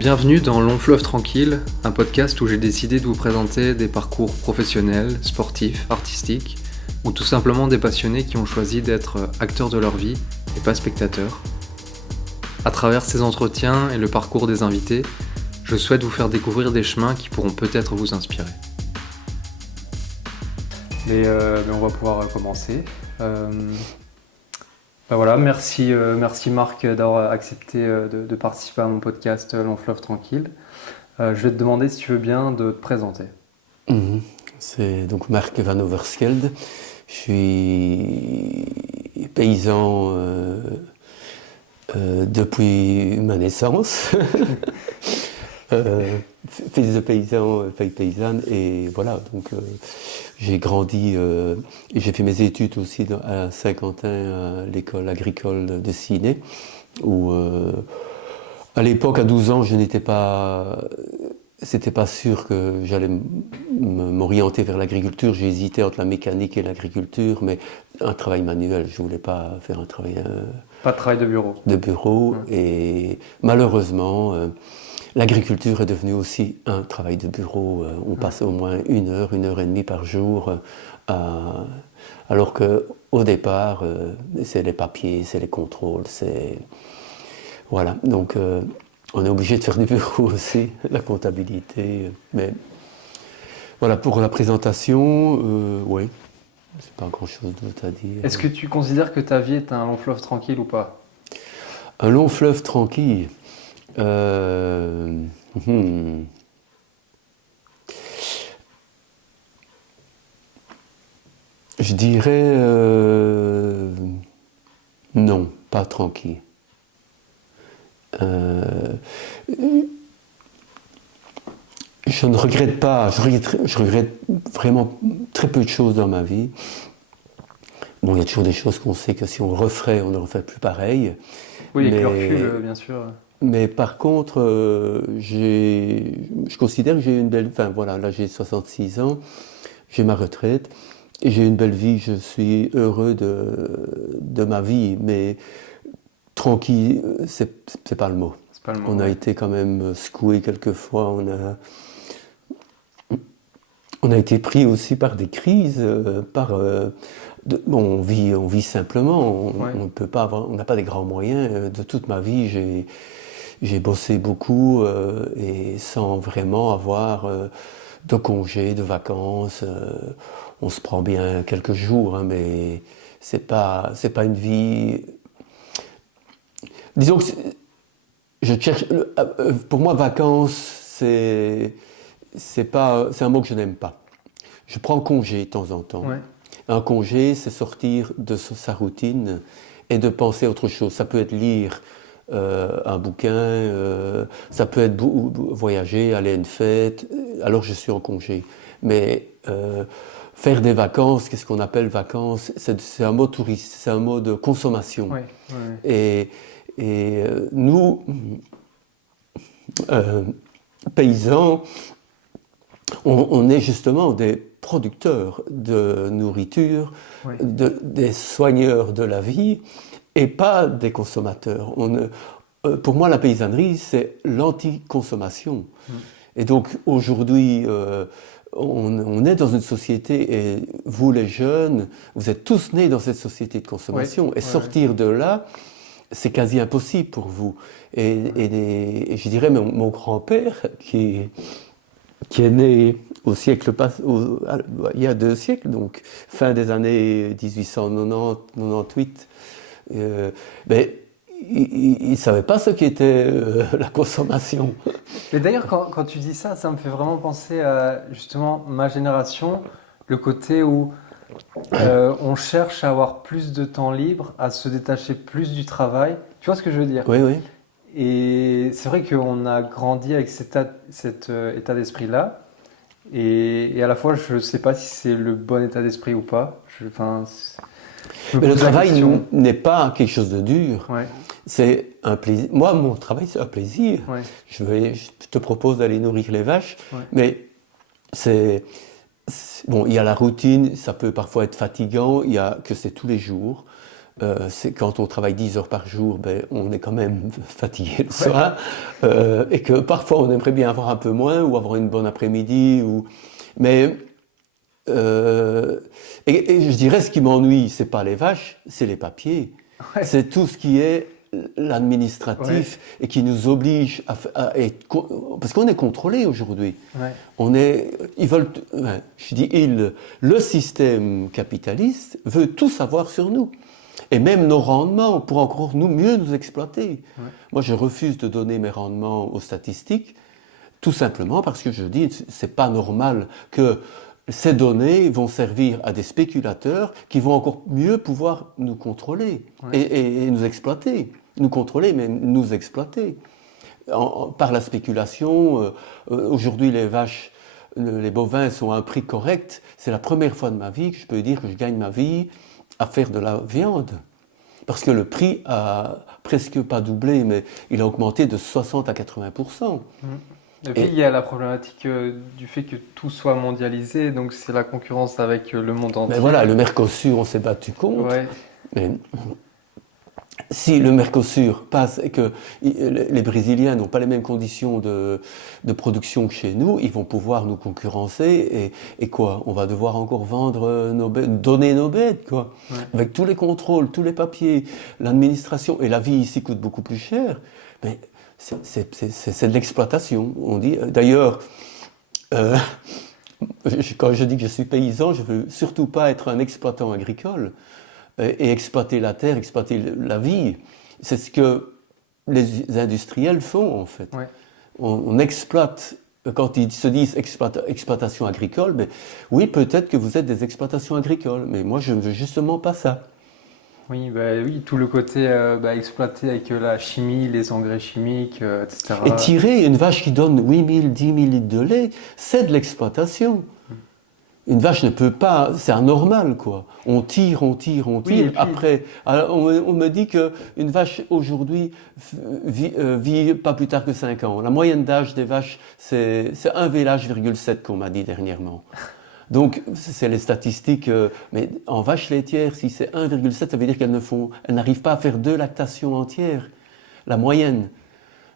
Bienvenue dans Long Fleuve Tranquille, un podcast où j'ai décidé de vous présenter des parcours professionnels, sportifs, artistiques, ou tout simplement des passionnés qui ont choisi d'être acteurs de leur vie et pas spectateurs. À travers ces entretiens et le parcours des invités, je souhaite vous faire découvrir des chemins qui pourront peut-être vous inspirer. Mais on va pouvoir commencer. Voilà, merci Marc d'avoir accepté de participer à mon podcast Long Fleuve Tranquille. Je vais te demander si tu veux bien de te présenter. C'est donc Marc Van Overskelde. Je suis paysan depuis ma naissance. Fils de paysan, fille paysanne, et voilà, donc j'ai grandi et j'ai fait mes études aussi à Saint-Quentin, à l'école agricole de Ciney, où à l'époque, à 12 ans, c'était pas sûr que j'allais m'orienter vers l'agriculture. J'ai hésité entre la mécanique et l'agriculture, mais un travail manuel, je voulais pas faire un travail... Pas de travail de bureau. Et malheureusement... l'agriculture est devenue aussi un travail de bureau. On passe au moins une heure et demie par jour, alors qu'au départ, c'est les papiers, c'est les contrôles, voilà. Donc, on est obligé de faire du bureau aussi, la comptabilité. Mais voilà, pour la présentation, oui, c'est pas grand-chose d'autre à dire. Est-ce que tu considères que ta vie est un long fleuve tranquille ou pas ? Un long fleuve tranquille. Je dirais non, pas tranquille. Je ne regrette pas, je regrette vraiment très peu de choses dans ma vie. Bon, il y a toujours des choses qu'on sait que si on referait, on ne referait plus pareil. Oui, avec le recul, bien sûr. Mais par contre, je considère que j'ai une belle... Enfin voilà, là j'ai 66 ans, j'ai ma retraite, et j'ai une belle vie, je suis heureux de ma vie, mais tranquille, c'est pas le mot. C'est pas le mot. On a été quand même secoué quelquefois, on a été pris aussi par des crises, on vit simplement, on ne peut pas on n'a pas des grands moyens. De toute ma vie, j'ai bossé beaucoup et sans vraiment avoir de congés, de vacances. On se prend bien quelques jours, hein, mais c'est pas une vie. Disons que je cherche. Pour moi, vacances, c'est un mot que je n'aime pas. Je prends congé de temps en temps. Ouais. Un congé, c'est sortir de sa routine et de penser à autre chose. Ça peut être lire un bouquin, ça peut être voyager, aller à une fête, alors je suis en congé. Mais faire des vacances, qu'est-ce qu'on appelle vacances ? C'est un mot touriste, c'est un mot de consommation. Ouais. Et nous, paysans, on est justement des producteurs de nourriture, Oui. des soigneurs de la vie, et pas des consommateurs. Pour moi, la paysannerie, c'est l'anti-consommation. Et donc, aujourd'hui, on est dans une société, et vous, les jeunes, vous êtes tous nés dans cette société de consommation, et sortir de là, c'est quasi impossible pour vous. Et je dirais, mon grand-père, qui est né au siècle passé, il y a 2 siècles, donc fin des années 1890-98, il ne savait pas ce qu'était la consommation. Mais d'ailleurs, quand tu dis ça, ça me fait vraiment penser à justement ma génération, le côté où on cherche à avoir plus de temps libre, à se détacher plus du travail. Tu vois ce que je veux dire ? Oui, oui. Et c'est vrai qu'on a grandi avec cet état d'esprit-là. Et à la fois, je ne sais pas si c'est le bon état d'esprit ou pas. Mais le travail n'est pas quelque chose de dur. Ouais. C'est un plaisir. Moi, mon travail, c'est un plaisir. Ouais. Je te propose d'aller nourrir les vaches, Ouais. mais bon, il y a la routine, ça peut parfois être fatigant, il y a que c'est tous les jours. c'est quand on travaille 10 heures par jour, ben, on est quand même fatigué le soir, et que parfois on aimerait bien avoir un peu moins ou avoir une bonne après-midi. Mais et je dirais ce qui m'ennuie, c'est pas les vaches, c'est les papiers. Ouais. C'est tout ce qui est l'administratif et qui nous oblige à être parce qu'on est contrôlé aujourd'hui. Ouais. Ils veulent, je dis le système capitaliste veut tout savoir sur nous. Et même nos rendements pour encore mieux nous exploiter. Ouais. Moi, je refuse de donner mes rendements aux statistiques, tout simplement parce que je dis c'est pas normal que ces données vont servir à des spéculateurs qui vont encore mieux pouvoir nous contrôler et nous exploiter. Nous contrôler, mais nous exploiter. Par la spéculation, aujourd'hui les vaches, les bovins sont à un prix correct. C'est la première fois de ma vie que je peux dire que je gagne ma vie à faire de la viande. Parce que le prix a presque pas doublé, mais il a augmenté de 60 à 80%. Et puis il y a la problématique du fait que tout soit mondialisé, donc c'est la concurrence avec le monde entier. Mais voilà, le Mercosur, on s'est battu contre. Ouais. Mais si le Mercosur passe et que les Brésiliens n'ont pas les mêmes conditions de production que chez nous, ils vont pouvoir nous concurrencer et quoi? On va devoir encore vendre nos bêtes, donner nos bêtes, quoi. Ouais. Avec tous les contrôles, tous les papiers, l'administration, et la vie ici coûte beaucoup plus cher. Mais c'est de l'exploitation. On dit, d'ailleurs, quand je dis que je suis paysan, je veux surtout pas être un exploitant agricole et exploiter la terre, exploiter la vie. C'est ce que les industriels font, en fait. Ouais. On exploite, quand ils se disent exploitation agricole, mais oui, peut-être que vous êtes des exploitations agricoles, mais moi, je ne veux justement pas ça. Oui, oui, tout le côté exploité avec la chimie, les engrais chimiques, etc. Et tirer une vache qui donne 8 000, 10 000 litres de lait, c'est de l'exploitation. Une vache ne peut pas, c'est anormal, quoi. On tire. Oui, après, alors on me dit qu'une vache aujourd'hui vit pas plus tard que 5 ans. La moyenne d'âge des vaches, c'est 1,7 qu'on m'a dit dernièrement. Donc, c'est les statistiques, mais en vache laitière, si c'est 1,7, ça veut dire qu'elles n'arrivent pas à faire 2 lactations entières, la moyenne.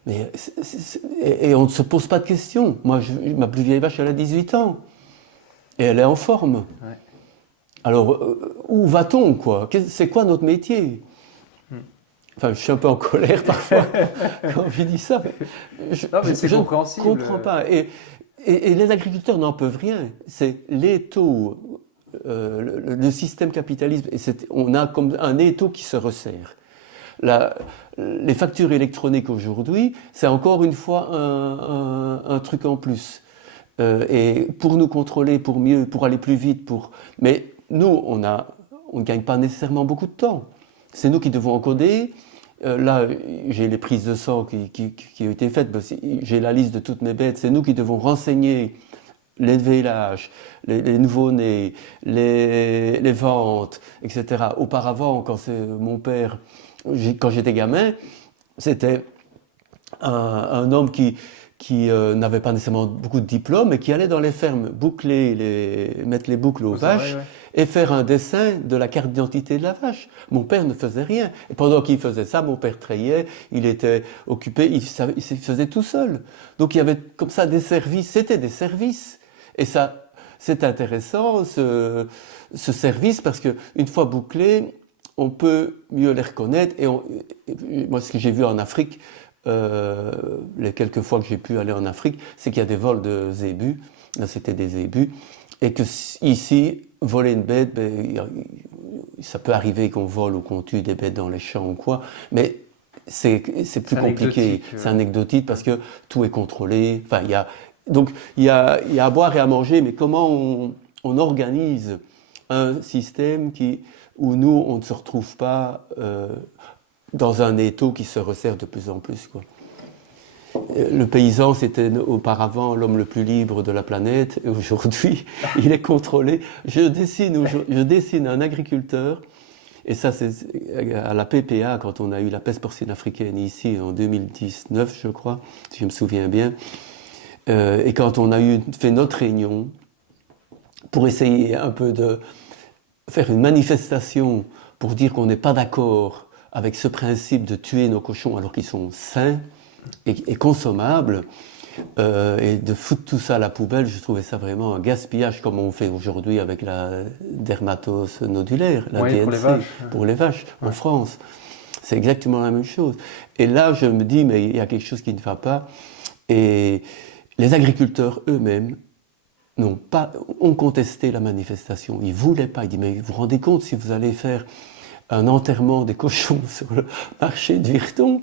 Mais et on ne se pose pas de questions. Moi, ma plus vieille vache, elle a 18 ans. Et elle est en forme. Ouais. Alors, où va-t-on, quoi? C'est quoi notre métier? Enfin, je suis un peu en colère parfois quand je dis ça. Non, mais c'est compréhensible. Je ne comprends pas. Et les agriculteurs n'en peuvent rien. C'est l'étau, le système capitaliste. Et on a comme un étau qui se resserre. Les factures électroniques aujourd'hui, c'est encore une fois un truc en plus. Et pour nous contrôler, pour mieux, pour aller plus vite, mais nous, on ne gagne pas nécessairement beaucoup de temps. C'est nous qui devons encoder. Là, j'ai les prises de sang qui ont été faites. J'ai la liste de toutes mes bêtes. C'est nous qui devons renseigner les vélages, les nouveau-nés, les ventes, etc. Auparavant, quand c'est mon père, quand j'étais gamin, c'était un homme qui n'avait pas nécessairement beaucoup de diplômes et qui allait dans les fermes mettre les boucles aux vaches et faire un dessin de la carte d'identité de la vache. Mon père ne faisait rien. Et pendant qu'il faisait ça, mon père trayait, il était occupé, il faisait tout seul. Donc il y avait comme ça des services, c'était des services. Et ça, c'est intéressant, ce service, parce qu'une fois bouclés, on peut mieux les reconnaître. Et moi, ce que j'ai vu en Afrique, les quelques fois que j'ai pu aller en Afrique, c'est qu'il y a des vols de zébus. Là, c'était des zébus. Et que ici, voler une bête, ça peut arriver qu'on vole ou qu'on tue des bêtes dans les champs ou quoi, mais c'est plus compliqué. C'est anecdotique parce que tout est contrôlé. Enfin, donc, il y a à boire et à manger, mais comment on organise un système où nous, on ne se retrouve pas dans un étau qui se resserre de plus en plus, quoi. Le paysan, c'était auparavant l'homme le plus libre de la planète, et aujourd'hui, il est contrôlé. Je dessine un agriculteur, et ça, c'est à la PPA, quand on a eu la peste porcine africaine ici, en 2019, je crois, si je me souviens bien, et quand on a fait notre réunion, pour essayer un peu de faire une manifestation pour dire qu'on n'est pas d'accord avec ce principe de tuer nos cochons alors qu'ils sont sains et consommables, et de foutre tout ça à la poubelle, je trouvais ça vraiment un gaspillage comme on fait aujourd'hui avec la dermatose nodulaire, la DNC, pour les vaches en France. C'est exactement la même chose. Et là, je me dis, mais il y a quelque chose qui ne va pas. Et les agriculteurs eux-mêmes ont contesté la manifestation. Ils ne voulaient pas. Ils disent, mais vous vous rendez compte, si vous allez faire un enterrement des cochons sur le marché de Virton,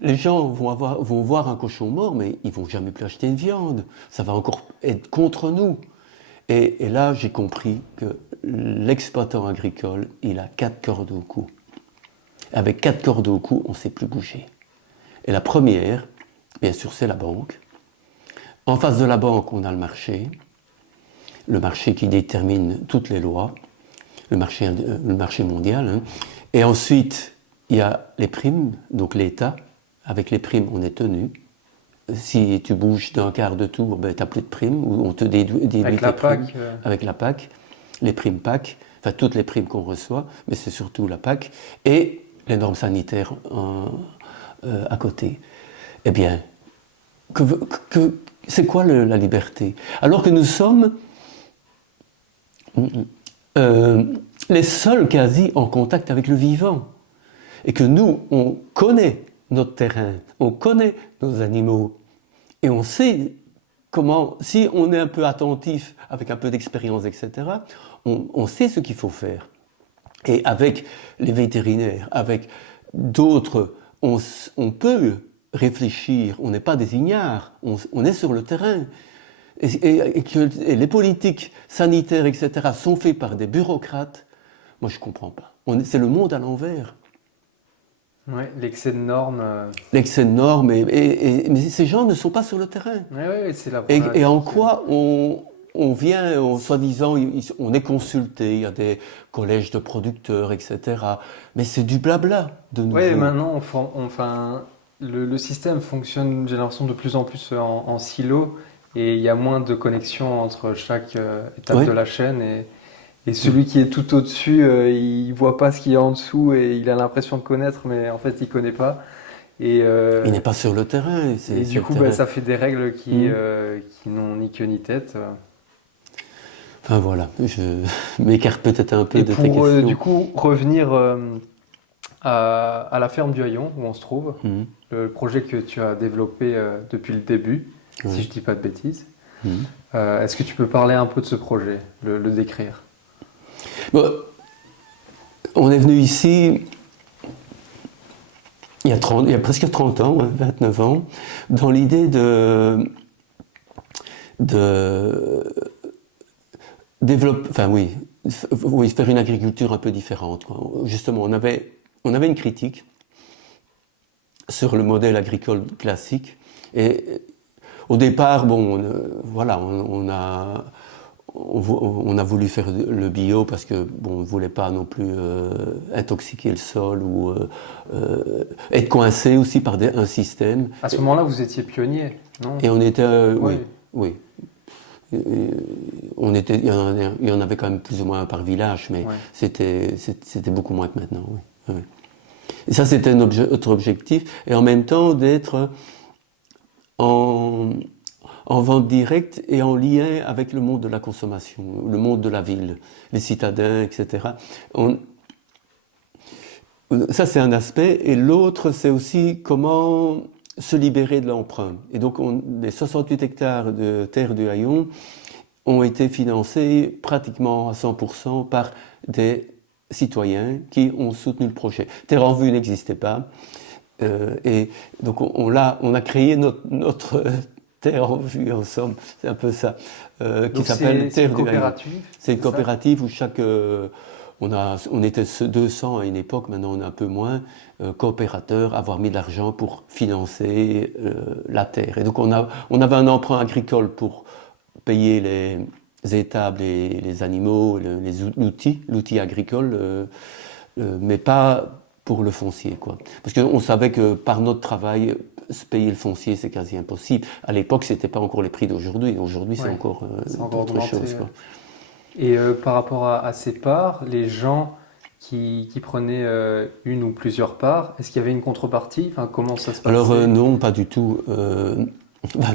les gens vont voir un cochon mort, mais ils ne vont jamais plus acheter de viande. Ça va encore être contre nous. Et là, j'ai compris que l'exploitant agricole, il a 4 cordes au cou. Avec 4 cordes au cou, on ne sait plus bouger. Et la première, bien sûr, c'est la banque. En face de la banque, on a le marché qui détermine toutes les lois, le marché mondial. Hein. Et ensuite, il y a les primes, donc l'État. Avec les primes, on est tenu. Si tu bouges d'un quart de tour, ben, tu n'as plus de primes, ou on te déduit avec tes la primes. PAC, Avec la PAC, les primes PAC, enfin toutes les primes qu'on reçoit, mais c'est surtout la PAC, et les normes sanitaires à côté. Eh bien, c'est quoi la liberté? Alors que nous sommes les seuls quasi en contact avec le vivant, et que nous, on connaît notre terrain, on connaît nos animaux, et on sait comment, si on est un peu attentif, avec un peu d'expérience, etc., on sait ce qu'il faut faire. Et avec les vétérinaires, avec d'autres, on peut réfléchir, on n'est pas des ignares, on est sur le terrain. Et les politiques sanitaires, etc., sont faits par des bureaucrates, moi je ne comprends pas. C'est le monde à l'envers. Oui, l'excès de normes. L'excès de normes, mais ces gens ne sont pas sur le terrain. Oui, c'est la et en quoi on vient, soi-disant, on est consulté, il y a des collèges de producteurs, etc. Mais c'est du blabla, de nouveau. Oui, maintenant, le système fonctionne, j'ai l'impression, de plus en plus en silo, et il y a moins de connexion entre chaque étape de la chaîne. Et celui qui est tout au-dessus, il voit pas ce qu'il y a en dessous, et il a l'impression de connaître, mais en fait, il connaît pas. Il n'est pas sur le terrain. Et du coup, ça fait des règles qui n'ont ni queue ni tête. Enfin voilà, je m'écarte peut-être un peu de tes questions. Et pour du coup revenir à la ferme du Haillon, où on se trouve, le projet que tu as développé depuis le début, si je ne dis pas de bêtises, est-ce que tu peux parler un peu de ce projet, le décrire? Bon, on est venu ici il y a presque 30 ans, 29 ans, dans l'idée de développer, faire une agriculture un peu différente, quoi. Justement, on avait une critique sur le modèle agricole classique, et au départ, on a voulu faire le bio parce que on ne voulait pas non plus intoxiquer le sol ou être coincé aussi par un système. À ce moment-là, vous étiez pionnier, non? Et on était, oui. Il y en avait quand même plus ou moins par village, mais c'était beaucoup moins que maintenant. Oui. Et ça, c'était notre objectif, et en même temps d'être en vente directe et en lien avec le monde de la consommation, le monde de la ville, les citadins, etc. Ça, c'est un aspect. Et l'autre, c'est aussi comment se libérer de l'emprunt. Et donc, les 68 hectares de terre du Haillon ont été financés pratiquement à 100% par des citoyens qui ont soutenu le projet. Terre en vue n'existait pas. Et donc, on a créé notre Terre en vue, en somme, c'est un peu ça, qui s'appelle Terre du Haillon. C'est une coopérative où on était 200 à une époque, maintenant on est un peu moins, coopérateurs, avoir mis de l'argent pour financer la terre. Et donc on avait un emprunt agricole pour payer les étables et les animaux, l'outil agricole, mais pas pour le foncier, quoi. Parce qu'on savait que par notre travail, se payer le foncier, c'est quasi impossible. À l'époque, c'était pas encore les prix d'aujourd'hui. Aujourd'hui, c'est encore autre chose, quoi. Et par rapport à ces parts, les gens qui prenaient une ou plusieurs parts. Est-ce qu'il y avait une contrepartie? Enfin, comment ça se passait? Alors non, pas du tout.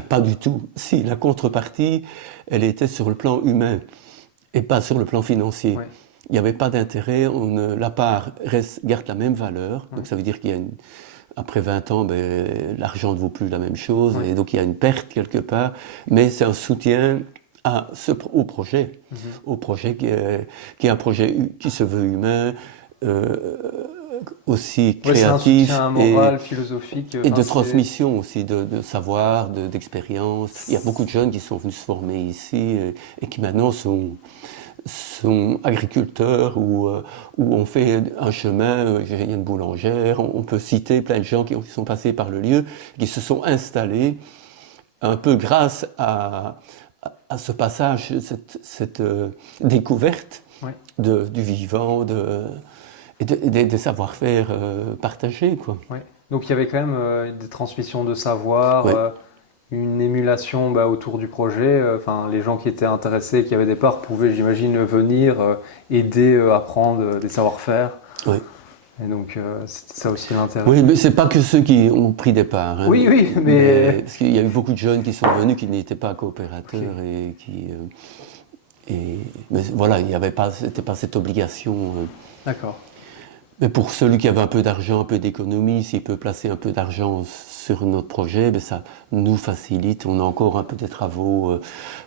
Pas du tout. Si, la contrepartie, elle était sur le plan humain et pas sur le plan financier. Ouais. Il n'y avait pas d'intérêt, la part garde la même valeur, donc ça veut dire qu'il y a après 20 ans, l'argent ne vaut plus la même chose, et donc il y a une perte quelque part, mais c'est un soutien au projet, au projet qui est un projet qui se veut humain, aussi créatif, c'est un soutien moral, philosophique, et de transmission aussi, de savoir, d'expérience. Il y a beaucoup de jeunes qui sont venus se former ici et qui maintenant sont agriculteurs ou ont fait un chemin, il y a une boulangère, on peut citer plein de gens qui sont passés par le lieu, qui se sont installés un peu grâce à ce passage, cette découverte du vivant et des savoir-faire partagés, quoi. Ouais. Donc il y avait quand même des transmissions de savoir, une émulation autour du projet. Enfin, les gens qui étaient intéressés, qui avaient des parts, pouvaient, j'imagine, venir aider, apprendre des savoir-faire. Oui. Et donc c'était ça aussi l'intérêt. Oui, mais c'est pas que ceux qui ont pris des parts. Hein, oui, mais... Parce qu'il y a eu beaucoup de jeunes qui sont venus qui n'étaient pas coopérateurs et qui... mais voilà, c'était pas cette obligation. D'accord. Mais pour celui qui avait un peu d'argent, un peu d'économie, s'il peut placer un peu d'argent sur notre projet, ça nous facilite. On a encore un peu des travaux.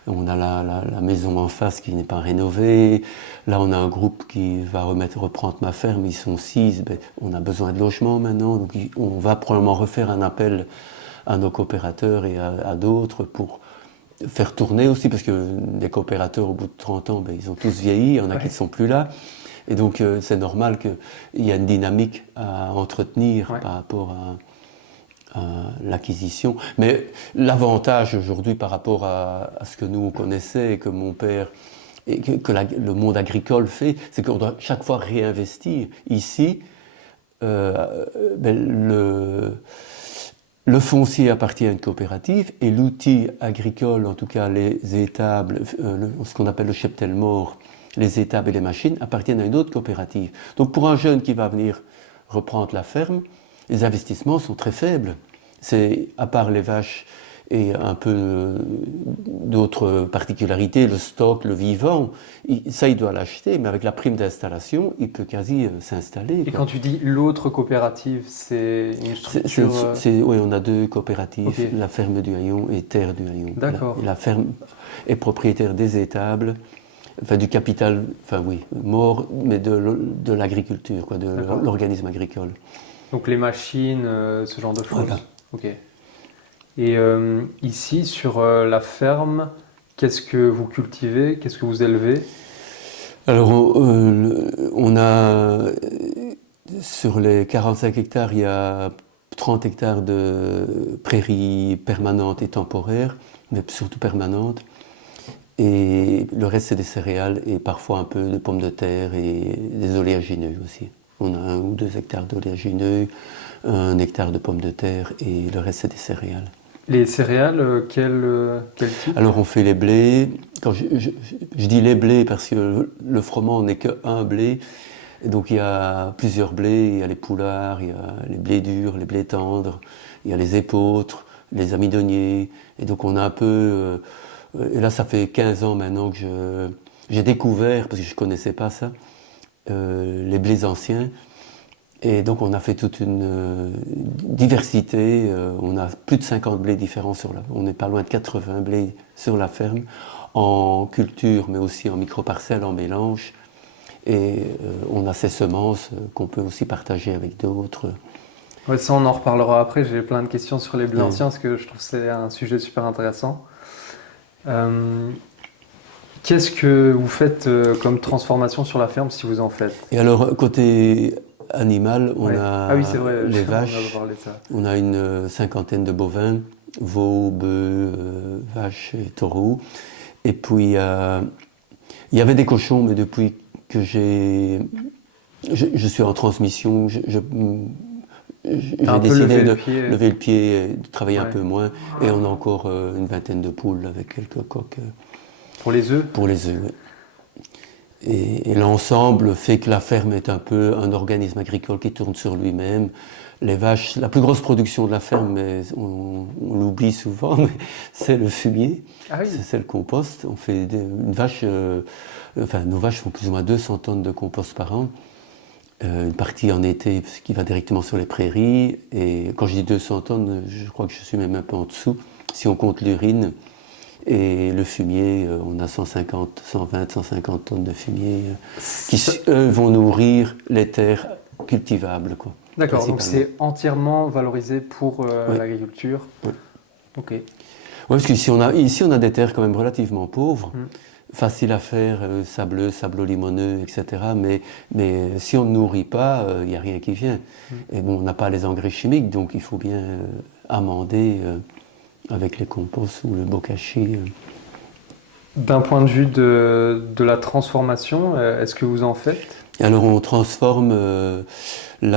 On a la maison en face qui n'est pas rénovée. Là, on a un groupe qui va reprendre ma ferme. Ils sont 6. On a besoin de logement maintenant. Donc, on va probablement refaire un appel à nos coopérateurs et à d'autres pour faire tourner aussi, parce que les coopérateurs, au bout de 30 ans, ils ont tous vieilli. Il y en a qui ne sont plus là. Et donc, c'est normal qu'il y a une dynamique à entretenir par rapport à l'acquisition. Mais l'avantage aujourd'hui par rapport à ce que nous on connaissait et que mon père et que le monde agricole fait, c'est qu'on doit chaque fois réinvestir. Ici, le foncier appartient à une coopérative et l'outil agricole, en tout cas les étables, ce qu'on appelle le cheptel mort, les étables et les machines appartiennent à une autre coopérative. Donc pour un jeune qui va venir reprendre la ferme, les investissements sont très faibles. C'est, à part les vaches et un peu d'autres particularités, le stock, le vivant, ça il doit l'acheter, mais avec la prime d'installation, il peut quasi s'installer. Et quand tu dis l'autre coopérative, c'est une structure... Oui, on a deux coopératives, Okay. La ferme du Haillon et Terre du Haillon. D'accord. La ferme est propriétaire des étables, enfin du capital, mort, mais de l'agriculture, de l'organisme agricole. Donc les machines, ce genre de choses. Voilà. Ok. Et ici, sur la ferme, qu'est-ce que vous cultivez? Qu'est-ce que vous élevez? Alors, on a, sur les 45 hectares, il y a 30 hectares de prairies permanentes et temporaires, mais surtout permanentes. Et le reste, c'est des céréales et parfois un peu de pommes de terre et des oléagineux aussi. On a 1 ou 2 hectares d'oléagineux, 1 hectare de pommes de terre et le reste, c'est des céréales. Les céréales, quel type? Alors, on fait les blés. Quand je dis les blés parce que le froment n'est qu'un blé. Et donc, il y a plusieurs blés. Il y a les poulards, il y a les blés durs, les blés tendres, il y a les épeautres, les amidonniers. Et donc, on a un peu... et là, ça fait 15 ans maintenant que j'ai découvert, parce que je ne connaissais pas ça, les blés anciens. Et donc, on a fait toute une diversité. On a plus de 50 blés différents on n'est pas loin de 80 blés sur la ferme, en culture, mais aussi en micro-parcelles, en mélange. Et on a ces semences qu'on peut aussi partager avec d'autres. Ouais, ça, on en reparlera après. J'ai plein de questions sur les blés anciens, parce que je trouve que c'est un sujet super intéressant. Qu'est-ce que vous faites comme transformation sur la ferme, si vous en faites? Et alors, côté animal, on a c'est vrai, les vaches, on a une 50aine de bovins, veaux, bœufs, vaches et taureaux. Et puis, il y avait des cochons, mais depuis que je suis en transmission, j'ai décidé de lever le pied et de travailler un peu moins. Et on a encore une 20aine de poules avec quelques coques. Pour les œufs? Pour les œufs, oui. Et l'ensemble fait que la ferme est un peu un organisme agricole qui tourne sur lui-même. Les vaches, la plus grosse production de la ferme, mais on l'oublie souvent, mais c'est le fumier, Ah oui. c'est le compost. On fait une vache, nos vaches font plus ou moins 200 tonnes de compost par an. Une partie en été qui va directement sur les prairies. Et quand je dis 200 tonnes, je crois que je suis même un peu en dessous, si on compte l'urine. Et le fumier, on a 150 tonnes de fumier qui, eux, vont nourrir les terres cultivables, quoi. D'accord, donc c'est entièrement valorisé pour Oui. l'agriculture. Oui. Ok. Oui, parce qu'ici on a des terres quand même relativement pauvres, faciles à faire, sableux, sablo-limoneux, etc. Mais si on ne nourrit pas, il n'y a rien qui vient. Et bon, on n'a pas les engrais chimiques, donc il faut bien amender avec les composts ou le bokashi. D'un point de vue de la transformation, est-ce que vous en faites? Alors on transforme les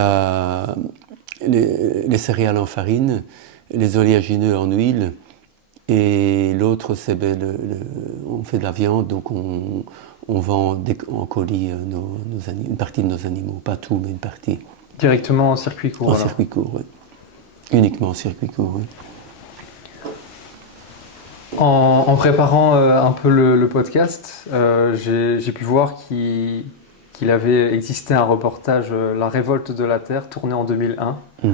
céréales en farine, les oléagineux en huile, et l'autre, c'est on fait de la viande, donc on vend en colis une partie de nos animaux, pas tout, mais une partie. Directement en circuit court? En circuit court, oui. Uniquement en circuit court, oui. En préparant un peu le podcast, j'ai pu voir qu'il avait existé un reportage, La révolte de la Terre, tourné en 2001, que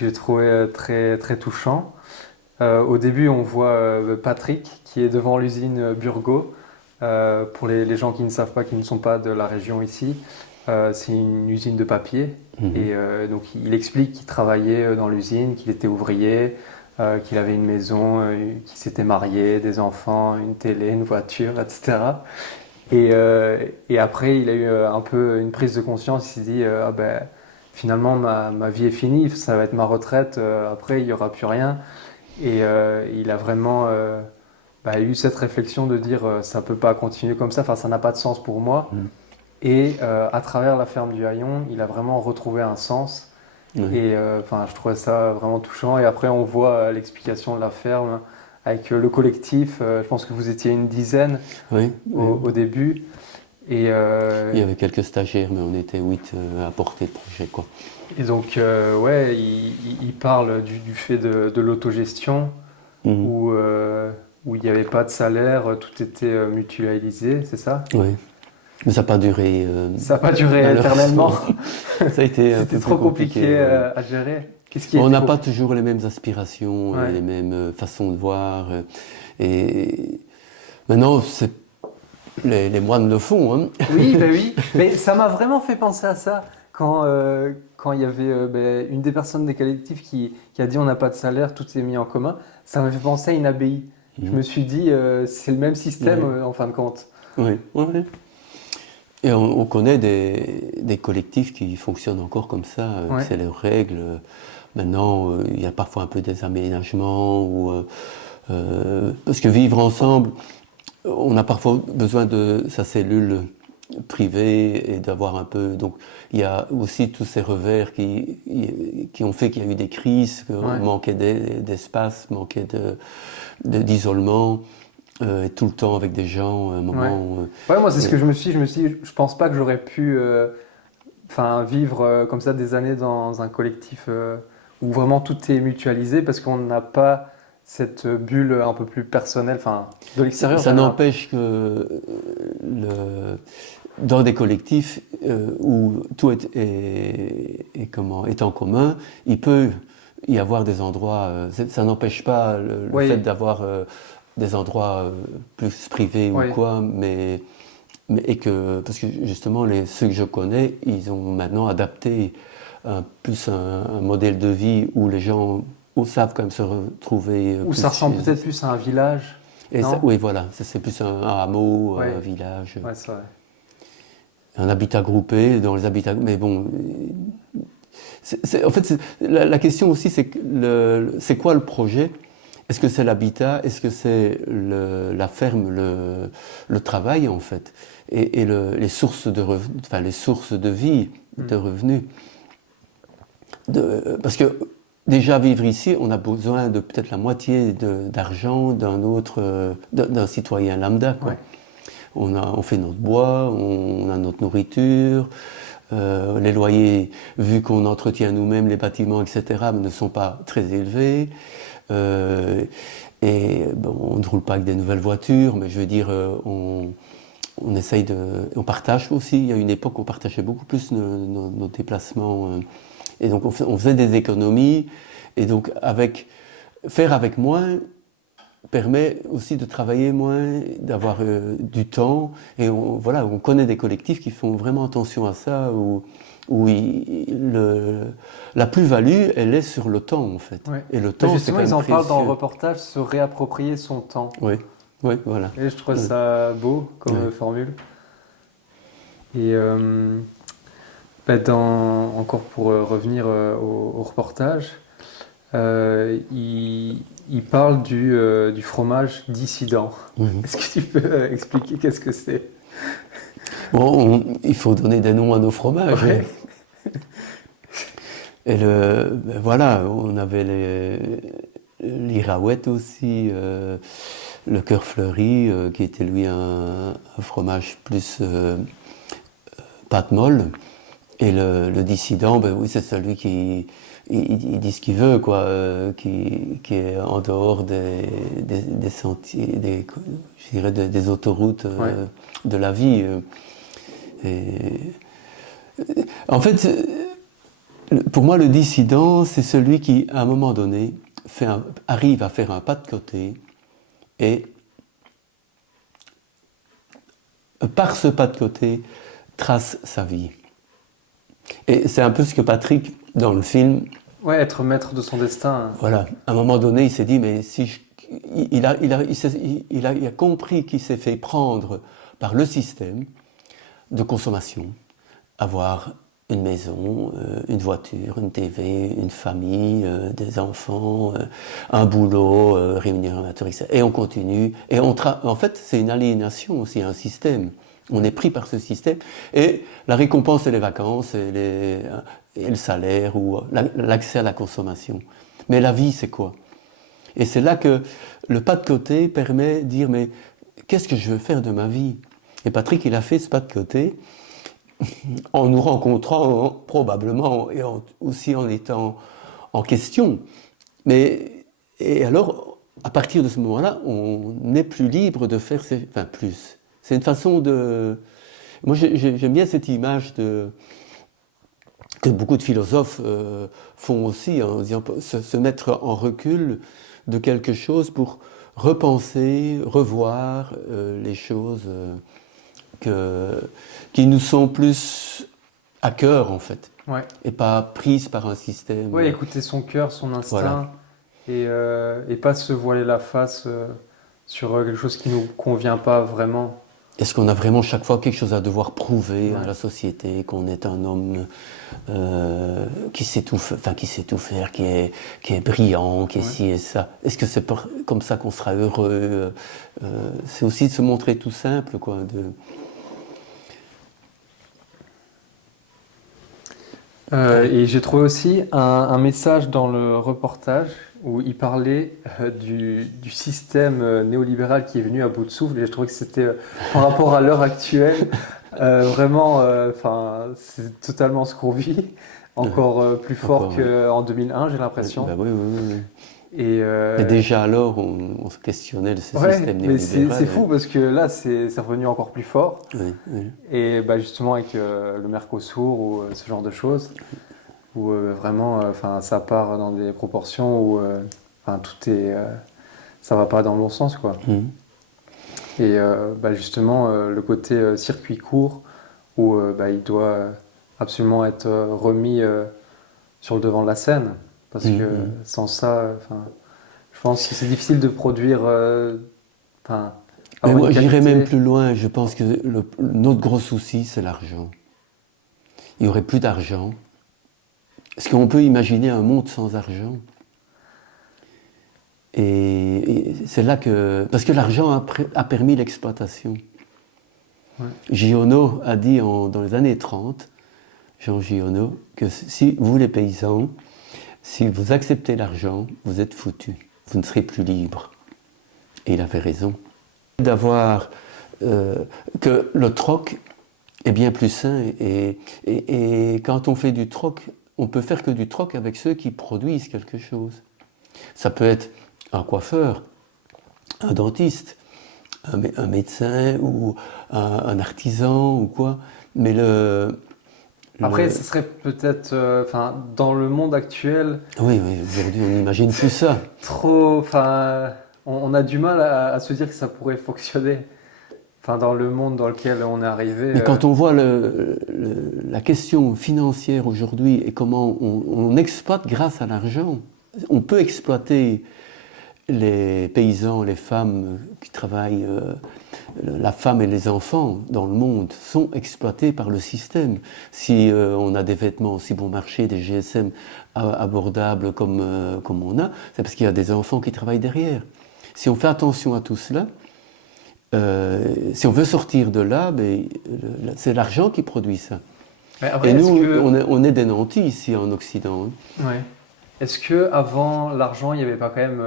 j'ai trouvé très, très touchant. Au début, on voit Patrick qui est devant l'usine Burgo. Pour les gens qui ne savent pas, qui ne sont pas de la région ici, c'est une usine de papier. Et donc il explique qu'il travaillait dans l'usine, qu'il était ouvrier, qu'il avait une maison, qu'il s'était marié, des enfants, une télé, une voiture, etc. Et après, il a eu un peu une prise de conscience. Il s'est dit, finalement, ma vie est finie, ça va être ma retraite, après, il n'y aura plus rien. Et il a vraiment eu cette réflexion de dire, ça ne peut pas continuer comme ça, enfin, ça n'a pas de sens pour moi. Et à travers la ferme du Haillon, il a vraiment retrouvé un sens. Et je trouvais ça vraiment touchant. Et après, on voit l'explication de la ferme avec le collectif. Je pense que vous étiez une dizaine au début. Et, il y avait quelques stagiaires, mais on était 8 à porter le projet, quoi. Et donc, il parle du fait de l'autogestion, où il n'y avait pas de salaire, tout était mutualisé, c'est ça? Oui. Mais ça n'a pas duré. Ça n'a pas duré éternellement. Ça a été C'était trop compliqué à gérer. On n'a pas toujours les mêmes aspirations, les mêmes façons de voir. Et maintenant, les moines le font. Hein. Oui, oui. Mais ça m'a vraiment fait penser à ça. Quand il y avait une des personnes des collectifs qui a dit on n'a pas de salaire, tout est mis en commun, ça m'a fait penser à une abbaye. Je me suis dit, c'est le même système en fin de compte. Oui. Et on connaît des collectifs qui fonctionnent encore comme ça, c'est leurs règles. Maintenant, il y a parfois un peu des aménagements, parce que vivre ensemble, on a parfois besoin de sa cellule privée et d'avoir un peu... Donc il y a aussi tous ces revers qui ont fait qu'il y a eu des crises, qu'on manquait d'espace, manquait d'isolement. Tout le temps avec des gens, à un moment... moi c'est ce que je me suis dit, je pense pas que j'aurais pu vivre comme ça des années dans un collectif où vraiment tout est mutualisé, parce qu'on n'a pas cette bulle un peu plus personnelle, de l'extérieur. Ça n'empêche que dans des collectifs où tout est en commun, il peut y avoir des endroits... ça n'empêche pas le fait d'avoir... des endroits plus privés ou quoi, parce que justement ceux que je connais, ils ont maintenant adapté plus un modèle de vie où les gens savent quand même se retrouver. Où ça ressemble peut-être plus à un village. Oui, voilà, c'est plus un hameau, un village. Ouais, c'est vrai. Un habitat groupé, dans les habitats... Mais bon... en fait, la question aussi, c'est quoi le projet ? Est-ce que c'est l'habitat? Est-ce que c'est la ferme, le travail en fait, et les sources de vie, de revenus? Parce que déjà vivre ici, on a besoin de peut-être la moitié d'argent d'un citoyen lambda, quoi. on fait notre bois, on a notre nourriture. Les loyers, vu qu'on entretient nous-mêmes les bâtiments, etc., ne sont pas très élevés. Et bon, on ne roule pas avec des nouvelles voitures, mais je veux dire, on essaye on partage aussi. Il y a une époque où on partageait beaucoup plus nos déplacements. Et donc on faisait des économies. Et donc faire avec moins permet aussi de travailler moins, d'avoir du temps. Et on connaît des collectifs qui font vraiment attention à ça, où la plus-value, elle est sur le temps, en fait. Ouais. Et le temps, justement, c'est ils quand en même parlent dans le précieux. reportage, se réapproprier son temps. Oui, oui, voilà. Et je trouve ça beau comme formule. Et encore pour revenir au reportage, il parle du fromage dissident. Est-ce que tu peux expliquer qu'est-ce que c'est? Bon, il faut donner des noms à nos fromages. Ouais. Et voilà, on avait l'Irawette aussi, le cœur fleuri, qui était lui un fromage plus pâte molle. Et le dissident, ben oui, c'est celui qui il dit ce qu'il veut, quoi, qui est en dehors des sentiers, je dirais des autoroutes de la vie. En fait, pour moi, le dissident, c'est celui qui, à un moment donné, arrive à faire un pas de côté et, par ce pas de côté, trace sa vie. Et c'est un peu ce que Patrick, dans le film... Ouais, être maître de son destin. Voilà, à un moment donné, il s'est dit, mais si il a compris qu'il s'est fait prendre par le système de consommation, avoir une maison, une voiture, une TV, une famille, des enfants, un boulot, réunir un maître, etc. Et on continue. Et en fait, c'est une aliénation aussi, un système. On est pris par ce système. Et la récompense, c'est les vacances et le salaire ou l'accès à la consommation. Mais la vie, c'est quoi? Et c'est là que le pas de côté permet de dire, mais qu'est-ce que je veux faire de ma vie? Et Patrick, il a fait ce pas de côté en nous rencontrant probablement et aussi en étant en question. Et alors, à partir de ce moment-là, on n'est plus libre de faire enfin, plus. C'est une façon de... Moi, j'aime bien cette image que beaucoup de philosophes font aussi, en disant se mettre en recul de quelque chose pour repenser, revoir les choses qui nous sont plus à cœur, en fait, et pas prises par un système. Oui, écouter son cœur, son instinct, voilà. et pas se voiler la face sur quelque chose qui ne nous convient pas vraiment. Est-ce qu'on a vraiment chaque fois quelque chose à devoir prouver à la société, qu'on est un homme qui sait tout faire, qui est brillant, qui est ci et ça? Est-ce que c'est comme ça qu'on sera heureux? C'est aussi de se montrer tout simple, quoi. Et j'ai trouvé aussi un message dans le reportage où il parlait du système néolibéral qui est venu à bout de souffle, et je trouvais que c'était, par rapport à l'heure actuelle, vraiment, c'est totalement ce qu'on vit, encore plus fort qu'en 2001, j'ai l'impression. Oui. Et déjà alors, on se questionnait de ce système néolibéral. Mais c'est fou parce que là, c'est revenu encore plus fort. Oui. Et justement avec le Mercosur ou ce genre de choses, où vraiment, ça part dans des proportions où tout est, ça va pas dans le bon sens, quoi. Et justement, le côté circuit court, où il doit absolument être remis sur le devant de la scène, parce que sans ça, je pense que c'est difficile de produire. Mais moi, j'irais même plus loin. Je pense que notre gros souci, c'est l'argent. Il n'y aurait plus d'argent. Est-ce qu'on peut imaginer un monde sans argent? Et c'est là que... Parce que l'argent a permis l'exploitation. Giono a dit dans les années 30, Jean Giono, que si vous les paysans, si vous acceptez l'argent, vous êtes foutus. Vous ne serez plus libre. Et il avait raison. D'avoir que le troc est bien plus sain. Et quand on fait du troc, on peut faire que du troc avec ceux qui produisent quelque chose. Ça peut être un coiffeur, un dentiste, un médecin ou un artisan ou quoi. Mais Après, ce serait peut-être, dans le monde actuel, oui, aujourd'hui on imagine plus ça. trop, on a du mal à se dire que ça pourrait fonctionner. Dans le monde dans lequel on est arrivé. Mais quand on voit la question financière aujourd'hui et comment on exploite grâce à l'argent, on peut exploiter les paysans, les femmes qui travaillent, la femme et les enfants dans le monde sont exploités par le système. Si on a des vêtements aussi bon marché, des GSM abordables comme on a, c'est parce qu'il y a des enfants qui travaillent derrière. Si on fait attention à tout cela, si on veut sortir de là, c'est l'argent qui produit ça. Après, et nous, on est des nantis ici en Occident. Ouais. Est-ce qu'avant l'argent, il n'y avait pas quand même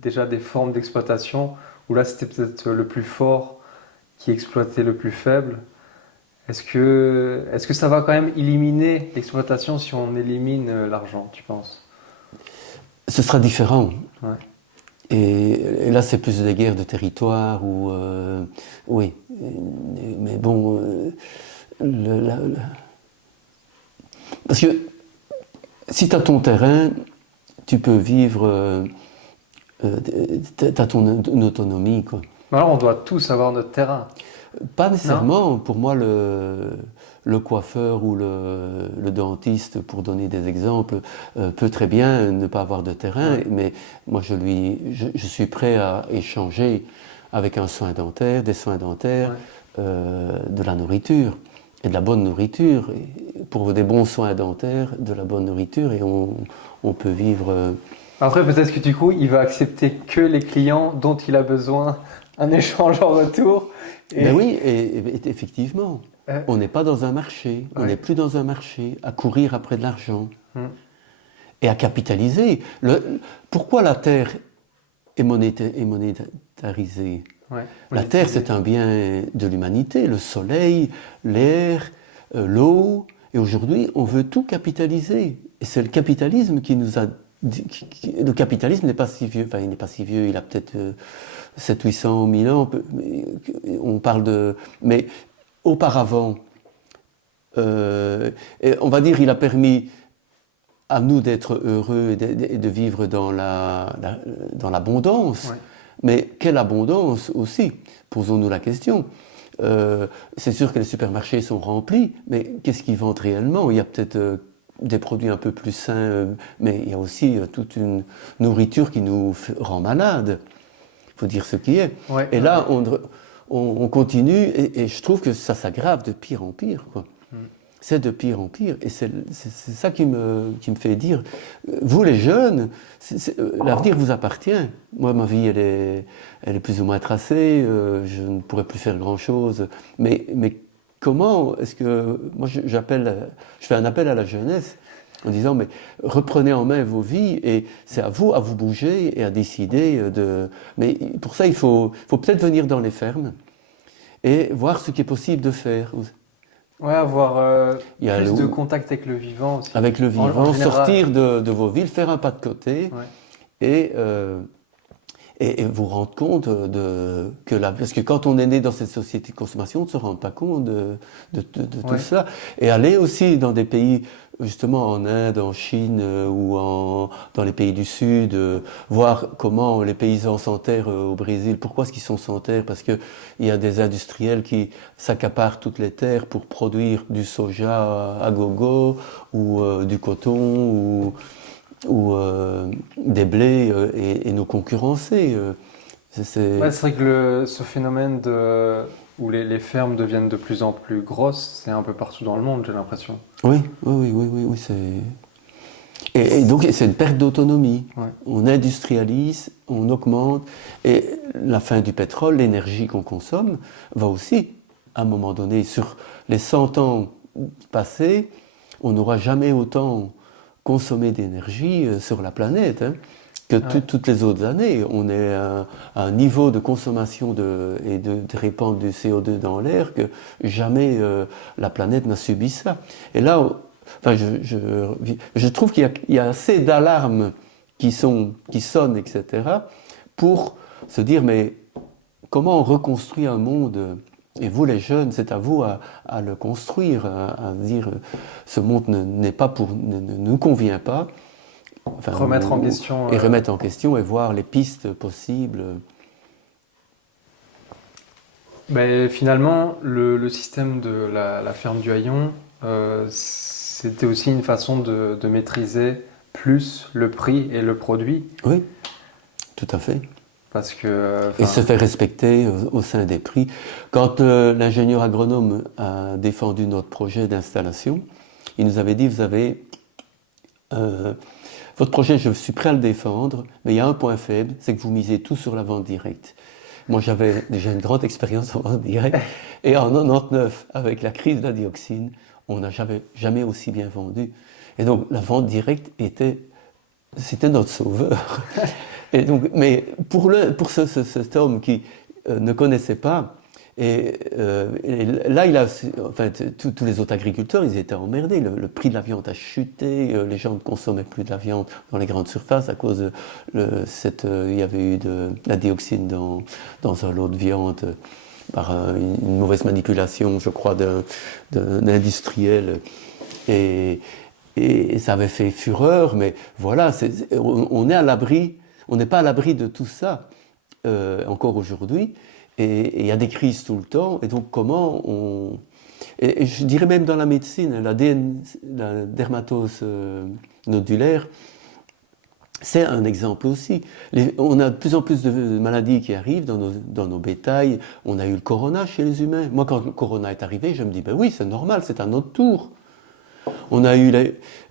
déjà des formes d'exploitation où là c'était peut-être le plus fort qui exploitait le plus faible? Est-ce que ça va quand même éliminer l'exploitation si on élimine l'argent, tu penses? Ce sera différent. Ouais. Et là, c'est plus des guerres de territoire ou oui. Mais bon, parce que si tu as ton terrain, tu peux vivre, tu as ton autonomie, quoi. Alors on doit tous avoir notre terrain. Pas nécessairement. Pour moi, le coiffeur ou le dentiste, pour donner des exemples, peut très bien ne pas avoir de terrain, mais moi je suis prêt à échanger avec un soin dentaire, des soins dentaires, de la nourriture et de la bonne nourriture. Et pour des bons soins dentaires, de la bonne nourriture, et on peut vivre. Après, peut-être que du coup, il va accepter que les clients dont il a besoin un échange en retour. Ben oui, et effectivement. On n'est pas dans un marché, on n'est plus dans un marché à courir après de l'argent et à capitaliser. Pourquoi la terre est monétarisée? La terre, c'est un bien de l'humanité, le soleil, l'air, l'eau, et aujourd'hui, on veut tout capitaliser. Et c'est le capitalisme qui nous a... Le capitalisme n'est pas si vieux, il n'est pas si vieux, il a peut-être 700, 800, 1000 ans, on parle de... Mais auparavant, on va dire, il a permis à nous d'être heureux et de vivre dans l'abondance. Mais quelle abondance aussi? Posons-nous la question. C'est sûr que les supermarchés sont remplis, mais qu'est-ce qu'ils vendent réellement? Il y a peut-être des produits un peu plus sains, mais il y a aussi toute une nourriture qui nous rend malades. Il faut dire ce qui est. Et là, on continue, et je trouve que ça s'aggrave de pire en pire, quoi. C'est de pire en pire, et c'est ça qui me fait dire, vous les jeunes, l'avenir vous appartient. Moi, ma vie, elle est plus ou moins tracée, je ne pourrais plus faire grand-chose, mais comment est-ce que... Moi, je fais un appel à la jeunesse, en disant, mais reprenez en main vos vies, et c'est à vous bouger et à décider de... Mais pour ça, il faut peut-être venir dans les fermes et voir ce qui est possible de faire. Ouais, avoir plus de contact avec le vivant aussi. Avec le vivant, sortir de vos villes, faire un pas de côté et vous rendre compte parce que quand on est né dans cette société de consommation, on ne se rend pas compte de tout cela. Et aller aussi dans des pays, justement en Inde, en Chine ou dans les pays du Sud, voir comment les paysans s'enterrent au Brésil. Pourquoi est-ce qu'ils sont sans terre? Parce qu'il y a des industriels qui s'accaparent toutes les terres pour produire du soja à gogo ou du coton ou des blés et nous concurrencer. C'est vrai que ce phénomène où les fermes deviennent de plus en plus grosses, c'est un peu partout dans le monde, j'ai l'impression. Oui, et donc c'est une perte d'autonomie. On industrialise, on augmente, et la fin du pétrole, l'énergie qu'on consomme, va aussi, à un moment donné, sur les 100 ans passés, on n'aura jamais autant consommé d'énergie sur la planète. que toutes les autres années. On est à un niveau de consommation et de répandre du CO2 dans l'air que jamais la planète n'a subi ça. Et là, enfin, je trouve qu'il y a assez d'alarmes qui sonnent, etc., pour se dire, mais comment on reconstruit un monde? Et vous, les jeunes, c'est à vous à le construire, à dire, ce monde ne nous convient pas. Enfin, remettre en question. Et remettre en question et voir les pistes possibles. Ben, finalement, le système de la ferme du Haillon, c'était aussi une façon de maîtriser plus le prix et le produit. Oui, tout à fait. Parce que, et se faire respecter au sein des prix. Quand l'ingénieur agronome a défendu notre projet d'installation, il nous avait dit, vous avez... votre projet, je suis prêt à le défendre, mais il y a un point faible, c'est que vous misez tout sur la vente directe. Moi, j'avais déjà une grande expérience en vente directe, et en 99, avec la crise de la dioxine, on n'a jamais aussi bien vendu. Et donc, la vente directe c'était notre sauveur. Et donc, mais pour cet homme qui ne connaissait pas, et là, enfin, tous les autres agriculteurs, ils étaient emmerdés. Le prix de la viande a chuté, les gens ne consommaient plus de la viande dans les grandes surfaces à cause il y avait eu de la dioxine dans un lot de viande par une mauvaise manipulation, je crois, d'un industriel. Et ça avait fait fureur, mais voilà, on est à l'abri. On n'est pas à l'abri de tout ça, encore aujourd'hui, et il y a des crises tout le temps, et donc comment on... Et je dirais même dans la médecine, la dermatose nodulaire, c'est un exemple aussi. On a de plus en plus de maladies qui arrivent dans nos bétails. On a eu le corona chez les humains. Moi, quand le corona est arrivé, je me dis, ben oui, c'est normal, c'est à notre tour. On a eu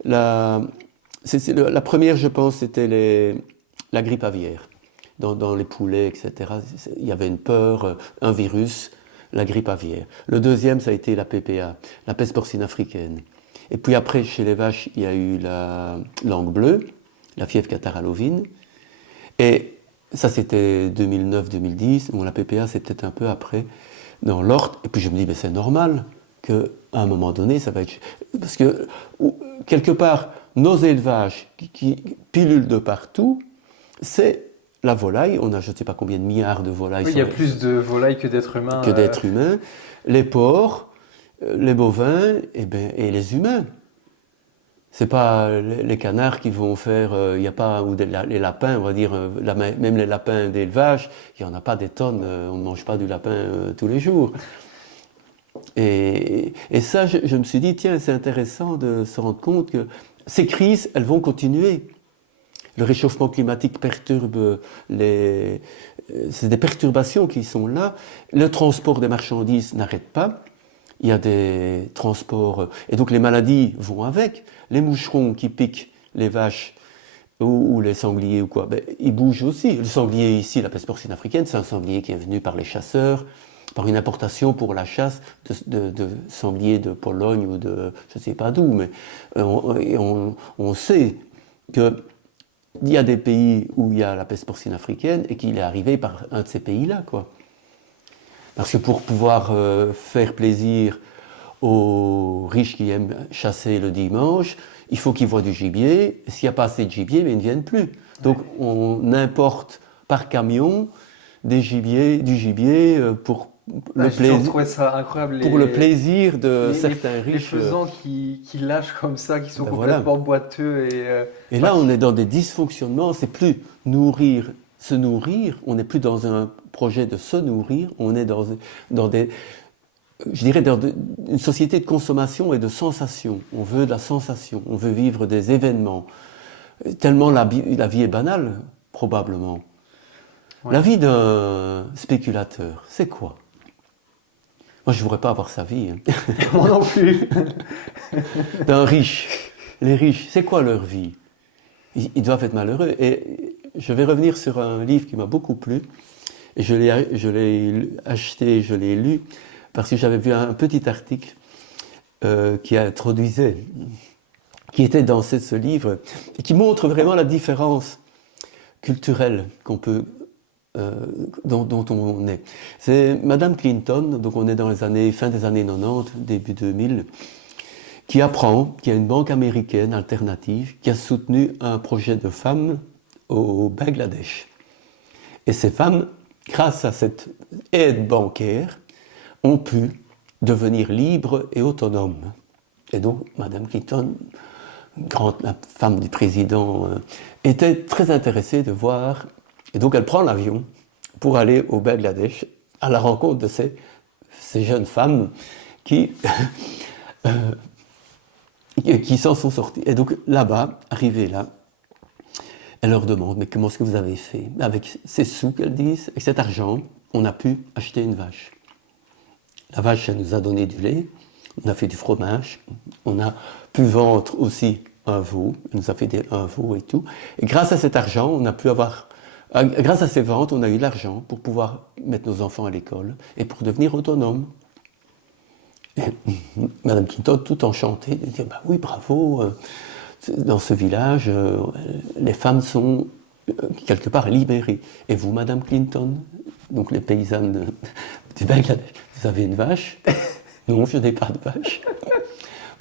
la première, je pense, c'était la grippe aviaire, dans les poulets, etc. Il y avait une peur, un virus, la grippe aviaire. Le deuxième, ça a été la PPA, la peste porcine africaine. Et puis après, chez les vaches, il y a eu la langue bleue, la fièvre catarrhale ovine. Et ça, c'était 2009-2010. Bon, la PPA, c'est peut-être un peu après, dans l'ordre. Et puis je me dis, mais c'est normal qu'à un moment donné, ça va être... Parce que, quelque part, nos élevages qui pilulent de partout, c'est la volaille. On a je ne sais pas combien de milliards de volailles. Oui, il y a plus de volailles que d'êtres humains. Que d'êtres humains. Les porcs, les bovins et les humains. C'est pas les canards qui vont faire... Il n'y a pas... Ou les lapins, on va dire, même les lapins d'élevage, il n'y en a pas des tonnes. On ne mange pas du lapin tous les jours. Et ça, je me suis dit, tiens, c'est intéressant de se rendre compte que ces crises, elles vont continuer. Le réchauffement climatique perturbe c'est des perturbations qui sont là. Le transport des marchandises n'arrête pas. Il y a des transports... Et donc les maladies vont avec. Les moucherons qui piquent les vaches ou les sangliers ou quoi, ben, ils bougent aussi. Le sanglier ici, la peste porcine africaine, c'est un sanglier qui est venu par les chasseurs, par une importation pour la chasse de sangliers de Pologne ou de je ne sais pas d'où. Mais on sait qu'il y a des pays où il y a la peste porcine africaine et qu'il est arrivé par un de ces pays-là, quoi. Parce que pour pouvoir faire plaisir aux riches qui aiment chasser le dimanche, il faut qu'ils voient du gibier. S'il n'y a pas assez de gibier, mais ils ne viennent plus. Donc on importe par camion du gibier pour le plaisir. Ça incroyable. Pour le plaisir de certains riches. Les faisans qui lâchent comme ça, qui sont complètement boiteux. Et là, on est dans des dysfonctionnements. C'est plus se nourrir. On n'est plus dans un projet de se nourrir. On est dans une société de consommation et de sensation. On veut de la sensation. On veut vivre des événements. Tellement la vie est banale, probablement. Ouais. La vie d'un spéculateur, c'est quoi? Moi, je ne voudrais pas avoir sa vie. Hein. Moi non plus. D'un riche. Les riches, c'est quoi leur vie? Ils doivent être malheureux. Et je vais revenir sur un livre qui m'a beaucoup plu. Et je l'ai acheté, je l'ai lu, parce que j'avais vu un petit article qui était dans ce livre, et qui montre vraiment la différence culturelle dont on est. C'est Madame Clinton, donc on est dans fin des années 90, début 2000, qui apprend qu'il y a une banque américaine alternative qui a soutenu un projet de femmes au Bangladesh. Et ces femmes, grâce à cette aide bancaire, ont pu devenir libres et autonomes. Et donc, Madame Clinton, la femme du président, était très intéressée de voir. Et donc, elle prend l'avion pour aller au Bangladesh à la rencontre de ces jeunes femmes qui s'en sont sorties. Et donc, là-bas, arrivée là, elle leur demande, mais comment est-ce que vous avez fait? Avec ces sous qu'elles disent, avec cet argent, on a pu acheter une vache. La vache, elle nous a donné du lait, on a fait du fromage, on a pu vendre aussi un veau, elle nous a fait un veau et tout. Et grâce à cet argent, grâce à ces ventes, on a eu l'argent pour pouvoir mettre nos enfants à l'école et pour devenir autonomes. Et Madame Clinton, tout enchantée, de dire, bah oui, bravo, dans ce village, les femmes sont quelque part libérées. Et vous, Madame Clinton, donc les paysannes du Bangladesh, vous avez une vache? Non, je n'ai pas de vache.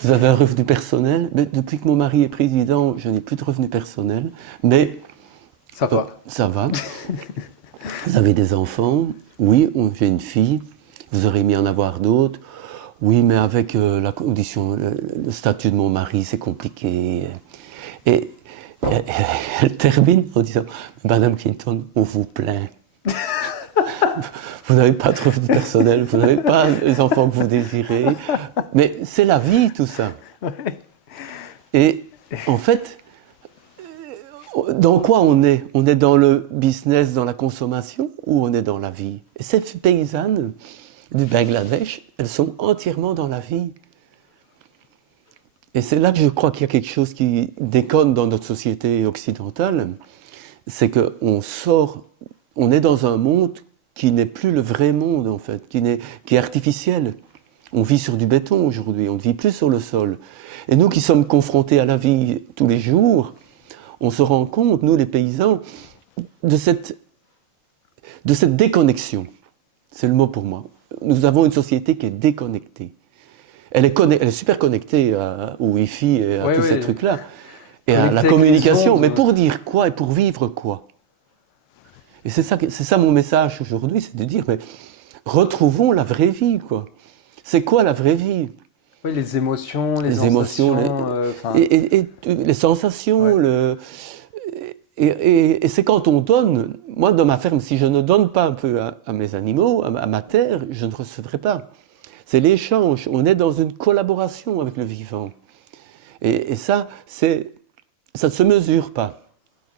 Vous avez un revenu personnel? Mais depuis que mon mari est président, je n'ai plus de revenu personnel. Mais ça va. Ça va. Vous avez des enfants? Oui, j'ai une fille. Vous aurez aimé en avoir d'autres? Oui, mais avec la condition, le statut de mon mari, c'est compliqué. Et elle termine en disant, Madame Clinton, on vous plaint. Vous n'avez pas de revenu personnel, vous n'avez pas les enfants que vous désirez. Mais c'est la vie, tout ça. Et en fait, dans quoi on est? On est dans le business, dans la consommation, ou on est dans la vie? Et ces paysannes du Bangladesh, elles sont entièrement dans la vie. Et c'est là que je crois qu'il y a quelque chose qui déconne dans notre société occidentale, c'est qu'on est dans un monde qui n'est plus le vrai monde en fait, qui est artificiel. On vit sur du béton aujourd'hui, on ne vit plus sur le sol. Et nous qui sommes confrontés à la vie tous les jours, on se rend compte, nous les paysans, de cette déconnexion. C'est le mot pour moi. Nous avons une société qui est déconnectée. Elle est super connectée au Wi-Fi et à tous ces trucs-là. Et à la communication. Mais pour dire quoi et pour vivre quoi? Et c'est ça mon message aujourd'hui, c'est de dire, mais retrouvons la vraie vie, quoi. C'est quoi la vraie vie? Oui, les émotions, les sensations, et les sensations, et c'est quand on donne. Moi, dans ma ferme, si je ne donne pas un peu à mes animaux, à ma terre, je ne recevrai pas. C'est l'échange. On est dans une collaboration avec le vivant. Et ça ne se mesure pas.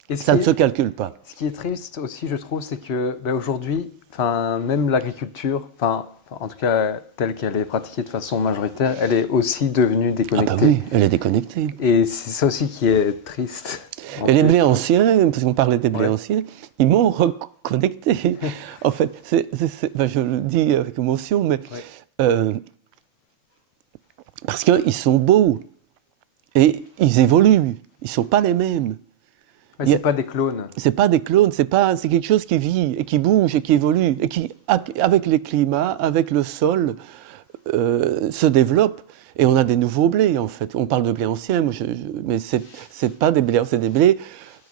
Et ça ne se calcule pas. Ce qui est triste aussi, je trouve, c'est que aujourd'hui, même l'agriculture, en tout cas telle qu'elle est pratiquée de façon majoritaire, elle est aussi devenue déconnectée. Ah bah oui, elle est déconnectée. Et c'est ça aussi qui est triste. Et les blés anciens, parce qu'on parlait des blés anciens, ils m'ont reconnecté. En fait, je le dis avec émotion, mais parce qu'ils sont beaux et ils évoluent. Ils ne sont pas les mêmes. Mais c'est pas des clones. C'est pas des clones, c'est quelque chose qui vit et qui bouge et qui évolue et qui, avec les climats, avec le sol, se développe. Et on a des nouveaux blés en fait. On parle de blés anciens, mais c'est pas des blés, c'est des blés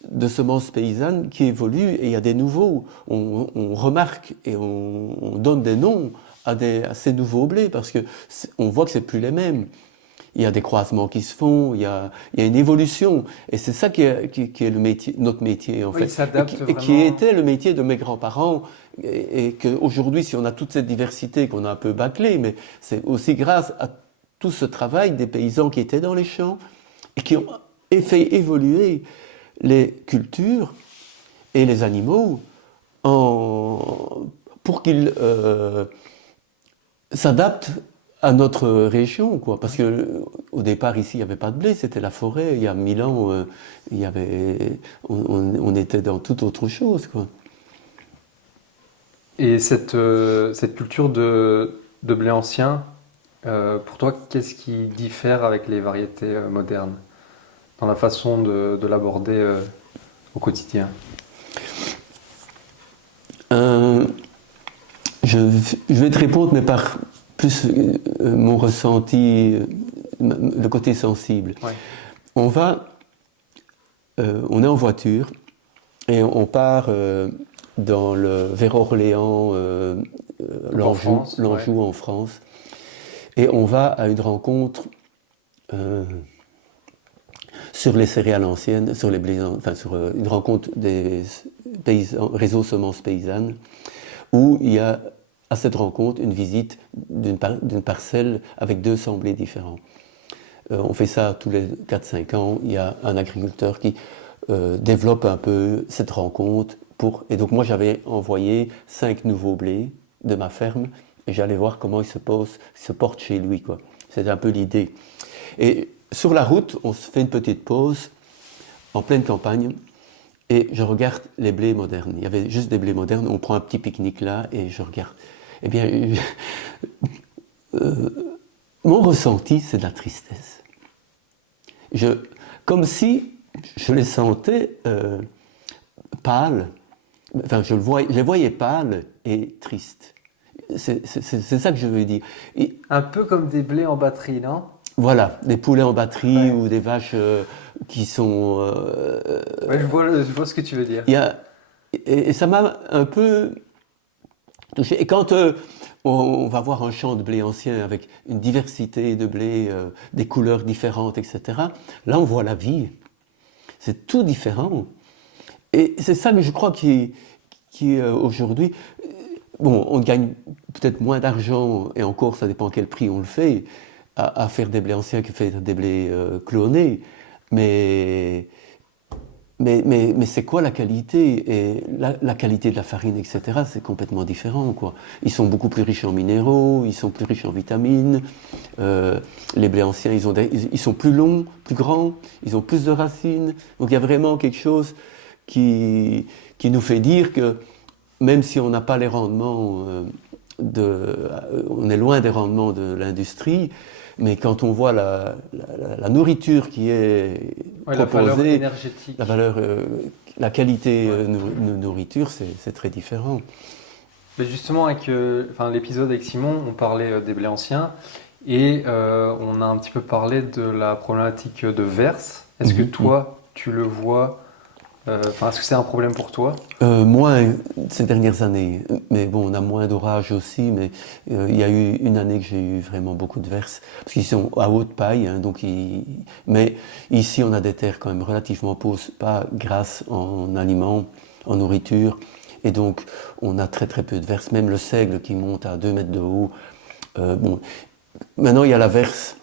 de semences paysannes qui évoluent et il y a des nouveaux. On remarque et on donne des noms à ces nouveaux blés parce que on voit que c'est plus les mêmes. Il y a des croisements qui se font, il y a une évolution. Et c'est ça qui est le métier, notre métier, en fait. Et qui était le métier de mes grands-parents. Et qu'aujourd'hui, si on a toute cette diversité qu'on a un peu bâclée, mais c'est aussi grâce à tout ce travail des paysans qui étaient dans les champs et qui ont fait évoluer les cultures et les animaux pour qu'ils s'adaptent à notre région, quoi. Parce que au départ ici il n'y avait pas de blé, c'était la forêt. Il y a 1000 ans, on était dans toute autre chose, quoi. Et cette culture de blé ancien, pour toi, qu'est-ce qui diffère avec les variétés modernes dans la façon de l'aborder au quotidien? Je vais te répondre, mais par plus mon ressenti, le côté sensible. Ouais. On est en voiture et on part vers Orléans, L'Anjou en France. Et on va à une rencontre sur les céréales anciennes, sur une rencontre des réseaux semences paysannes, où il y a à cette rencontre une visite d'une parcelle avec 200 blés différents. On fait ça tous les 4-5 ans. Il y a un agriculteur qui développe un peu cette rencontre. Et donc moi j'avais envoyé 5 nouveaux blés de ma ferme et j'allais voir comment ils se portent chez lui, quoi. C'était un peu l'idée. Et sur la route, on se fait une petite pause en pleine campagne et je regarde les blés modernes. Il y avait juste des blés modernes, on prend un petit pique-nique là et je regarde. Eh bien, mon ressenti, c'est de la tristesse. Comme si je les sentais pâles, enfin je les voyais pâles et tristes. C'est ça que je veux dire. Un peu comme des blés en batterie, non? Voilà, des poulets en batterie ou des vaches qui sont... Ouais, je vois ce que tu veux dire. Et ça m'a un peu touché. Et quand on va voir un champ de blé ancien avec une diversité de blé, des couleurs différentes, etc., là on voit la vie. C'est tout différent. Et c'est ça que je crois qui aujourd'hui... Bon, on gagne peut-être moins d'argent, et encore ça dépend à quel prix on le fait, à faire des blés anciens que faire des blés clonés. Mais c'est quoi la qualité? Et la qualité de la farine, etc., c'est complètement différent, quoi. Ils sont beaucoup plus riches en minéraux, ils sont plus riches en vitamines. Les blés anciens, ils sont plus longs, plus grands, ils ont plus de racines. Donc il y a vraiment quelque chose qui nous fait dire que même si on n'a pas les rendements on est loin des rendements de l'industrie, mais quand on voit la nourriture qui est proposée, la valeur énergétique, la qualité de nourriture, c'est très différent. Mais justement, avec l'épisode avec Simon, on parlait des blés anciens et on a un petit peu parlé de la problématique de verse. Est-ce que toi, tu le vois? Est-ce que c'est un problème pour toi? Moins ces dernières années, mais bon, on a moins d'orages aussi, mais il y a eu une année que j'ai eu vraiment beaucoup de verses, parce qu'ils sont à haute paille, hein, mais ici on a des terres quand même relativement pauvres, pas grasses en aliments, en nourriture, et donc on a très très peu de verses, même le seigle qui monte à 2 mètres de haut. Maintenant il y a la verse.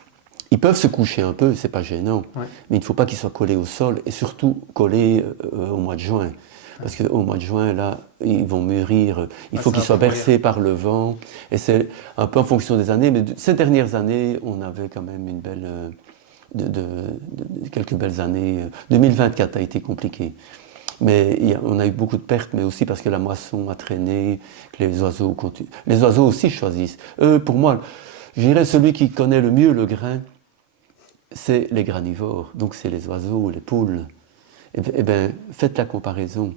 Ils peuvent se coucher un peu, c'est pas gênant, mais il ne faut pas qu'ils soient collés au sol, et surtout collés au mois de juin. Parce qu'au mois de juin, là, ils vont mûrir, il faut qu'ils soient bercés par le vent, et c'est un peu en fonction des années, mais ces dernières années, on avait quand même une belle, quelques belles années. 2024 a été compliqué. Mais on a eu beaucoup de pertes, mais aussi parce que la moisson a traîné, que les oiseaux continuent. Les oiseaux aussi choisissent. Pour moi, je dirais celui qui connaît le mieux le grain, c'est les granivores, donc c'est les oiseaux, les poules. Eh bien, faites la comparaison.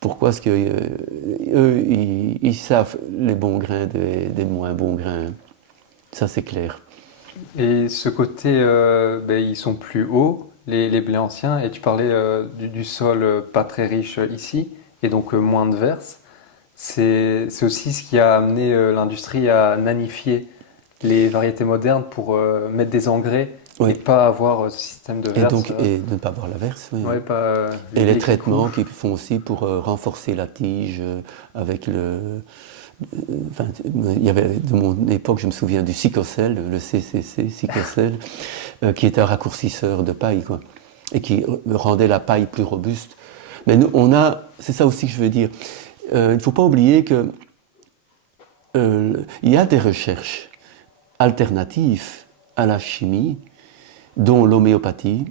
Pourquoi est-ce qu'eux, ils savent les bons grains des moins bons grains? Ça, c'est clair. Et ce côté, ils sont plus hauts, les blés anciens, et tu parlais du sol pas très riche ici, et donc moins de verse. C'est aussi ce qui a amené l'industrie à nanifier les variétés modernes pour mettre des engrais et pas avoir ce système de verse. Et de ne pas avoir la verse. Oui. Ouais, pas, et les traitements qu'ils font aussi pour renforcer la tige avec il y avait de mon époque, je me souviens du Sicocel, le CCC, Sicocel, qui était un raccourcisseur de paille, quoi, et qui rendait la paille plus robuste. Mais nous, c'est ça aussi que je veux dire, il ne faut pas oublier que il y a des recherches alternatives à la chimie, dont l'homéopathie,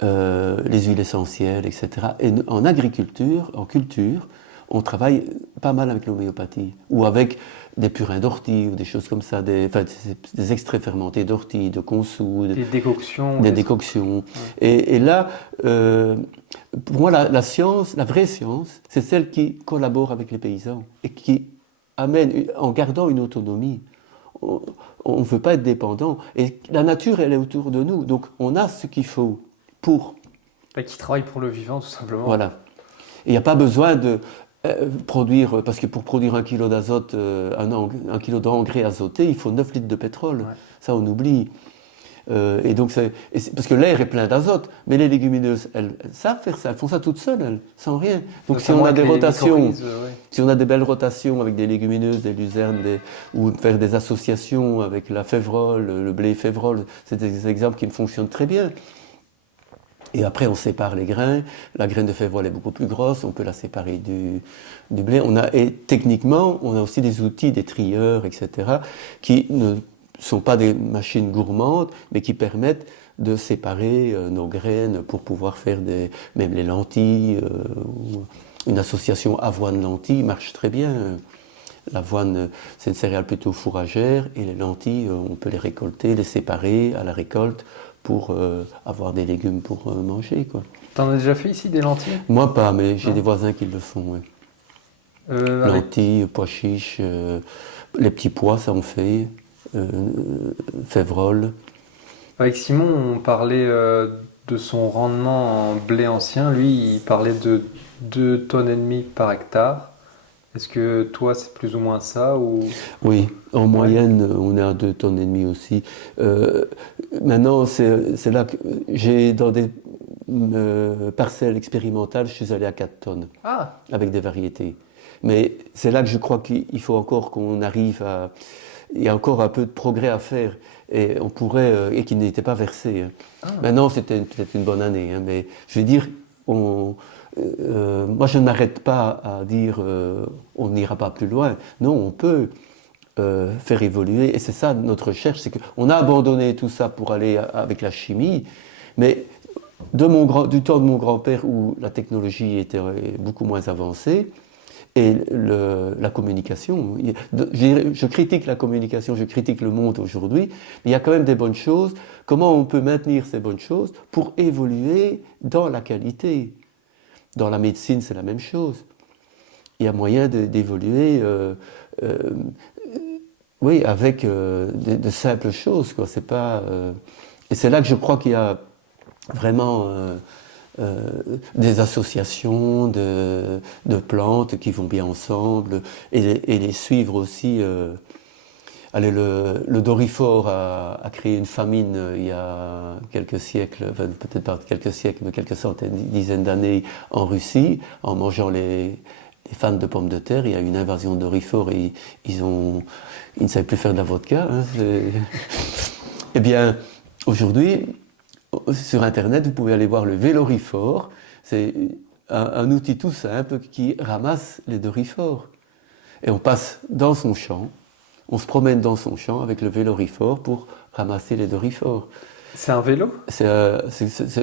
les huiles essentielles, etc. Et en agriculture, en culture, on travaille pas mal avec l'homéopathie, ou avec des purins d'ortie, ou des choses comme ça, des extraits fermentés d'ortie, de consou, des décoctions. Des décoctions. Ouais. Et là, pour moi, la science, la vraie science, c'est celle qui collabore avec les paysans, et qui amène, en gardant une autonomie. On ne veut pas être dépendant. Et la nature, elle est autour de nous. Donc on a ce qu'il faut pour... Qui travaille pour le vivant, tout simplement. Voilà. Il n'y a pas besoin de produire, parce que pour produire 1 kilo d'azote, 1 kilo d'engrais azoté, il faut 9 litres de pétrole. Ouais. Ça, on oublie. Et donc parce que l'air est plein d'azote, mais les légumineuses, elles savent faire ça, elles font ça toutes seules, elles, sans rien. Donc si on a des rotations, si on a des belles rotations avec des légumineuses, des luzernes, ou faire des associations avec la févrole, le blé févrole, c'est des exemples qui me fonctionnent très bien. Et après, on sépare les grains. La graine de févrole est beaucoup plus grosse, on peut la séparer du blé. Et techniquement, on a aussi des outils, des trieurs, etc., qui ne sont pas des machines gourmandes, mais qui permettent de séparer nos graines pour pouvoir faire même les lentilles. Une association avoine-lentilles marche très bien. L'avoine, c'est une céréale plutôt fourragère, et les lentilles, on peut les récolter, les séparer à la récolte pour avoir des légumes pour manger, quoi. T'en as déjà fait ici, des lentilles? Moi pas, mais j'ai des voisins qui le font, ouais. Lentilles, pois chiches, les petits pois, ça on fait. Févrole. Avec Simon, on parlait de son rendement en blé ancien. Lui, il parlait de 2,5 tonnes par hectare. Est-ce que toi, c'est plus ou moins ça ou... Oui, en moyenne, on est à 2,5 tonnes aussi. Maintenant, c'est là que j'ai, dans des parcelles expérimentales, je suis allé à 4 tonnes, avec des variétés. Mais c'est là que je crois qu'il faut encore qu'on arrive à... Il y a encore un peu de progrès à faire, et on pourrait, et qui n'était pas versé. Maintenant, c'était peut-être une bonne année, mais je veux dire, moi je ne m'arrête pas à dire on n'ira pas plus loin. Non, on peut faire évoluer, et c'est ça notre recherche, c'est qu'on a abandonné tout ça pour aller avec la chimie, mais du temps de mon grand-père où la technologie était beaucoup moins avancée, et la communication. Je critique la communication, je critique le monde aujourd'hui, mais il y a quand même des bonnes choses. Comment on peut maintenir ces bonnes choses pour évoluer dans la qualité? Dans la médecine, c'est la même chose. Il y a moyen d'évoluer oui, avec de simples choses, quoi. C'est pas, et c'est là que je crois qu'il y a vraiment... des associations de plantes qui vont bien ensemble, et les suivre aussi. Allez, le Doryphore a créé une famine il y a quelques siècles, enfin, peut-être pas quelques siècles, mais quelques dizaines d'années en Russie, en mangeant les fans de pommes de terre. Il y a eu une invasion de Doryphore et ils ne savaient plus faire de la vodka. Hein, eh bien, aujourd'hui, sur Internet, vous pouvez aller voir le Véloriphore. C'est un outil tout simple qui ramasse les Doryphores. Et on passe dans son champ, on se promène dans son champ avec le Véloriphore pour ramasser les Doryphores. C'est un vélo ?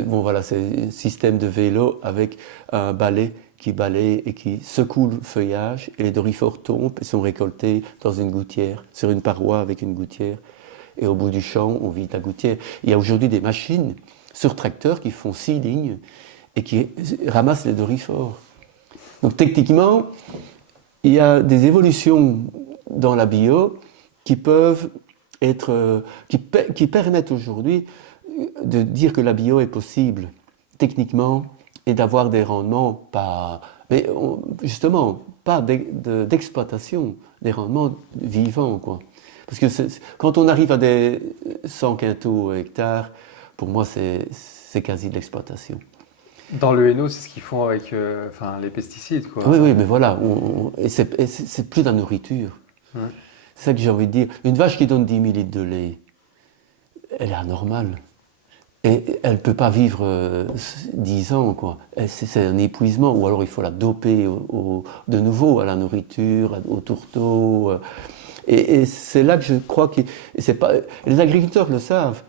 Bon, voilà, c'est un système de vélo avec un balai qui balaye et qui secoue le feuillage, et les Doryphores tombent et sont récoltés dans une gouttière, sur une paroi avec une gouttière. Et au bout du champ, on vide la gouttière. Il y a aujourd'hui des machines sur tracteur qui font 6 lignes et qui ramassent les Doryphores. Donc techniquement, il y a des évolutions dans la bio qui peuvent être, qui permettent aujourd'hui de dire que la bio est possible techniquement, et d'avoir des rendements justement pas d'exploitation, des rendements vivants, quoi. Parce que quand on arrive à des 100 quintaux hectares, pour moi, c'est quasi de l'exploitation. Dans le Hainaut, c'est ce qu'ils font avec les pesticides, quoi. Oui, mais voilà. Et c'est plus de la nourriture. Ouais. C'est ça que j'ai envie de dire. Une vache qui donne 10 000 litres de lait, elle est anormale. Et elle ne peut pas vivre 10 ans, quoi. C'est un épuisement. Ou alors il faut la doper de nouveau à la nourriture, au tourteau. Et c'est là que je crois que les agriculteurs le savent,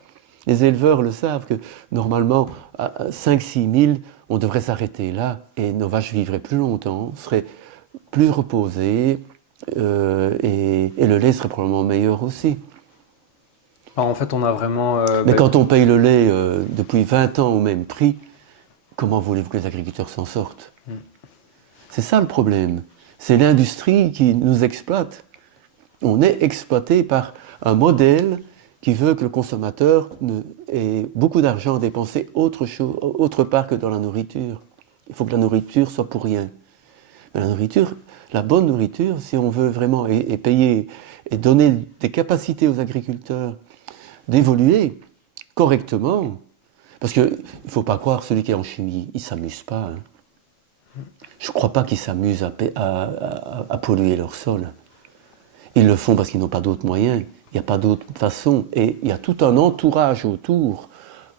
les éleveurs le savent, que normalement, à 5-6 000, on devrait s'arrêter là, et nos vaches vivraient plus longtemps, seraient plus reposées, et le lait serait probablement meilleur aussi. Alors en fait, on a vraiment... Mais quand on paye le lait depuis 20 ans au même prix, comment voulez-vous que les agriculteurs s'en sortent ? C'est ça le problème. C'est l'industrie qui nous exploite. On est exploité par un modèle qui veut que le consommateur ait beaucoup d'argent dépensé autre part que dans la nourriture. Il faut que la nourriture soit pour rien. Mais la nourriture, la bonne nourriture, si on veut vraiment et payer et donner des capacités aux agriculteurs d'évoluer correctement, parce qu'il ne faut pas croire, celui qui est en chimie, il ne s'amuse pas. Hein. Je ne crois pas qu'ils s'amusent à polluer leur sol. Ils le font parce qu'ils n'ont pas d'autres moyens, il n'y a pas d'autre façon. Et il y a tout un entourage autour,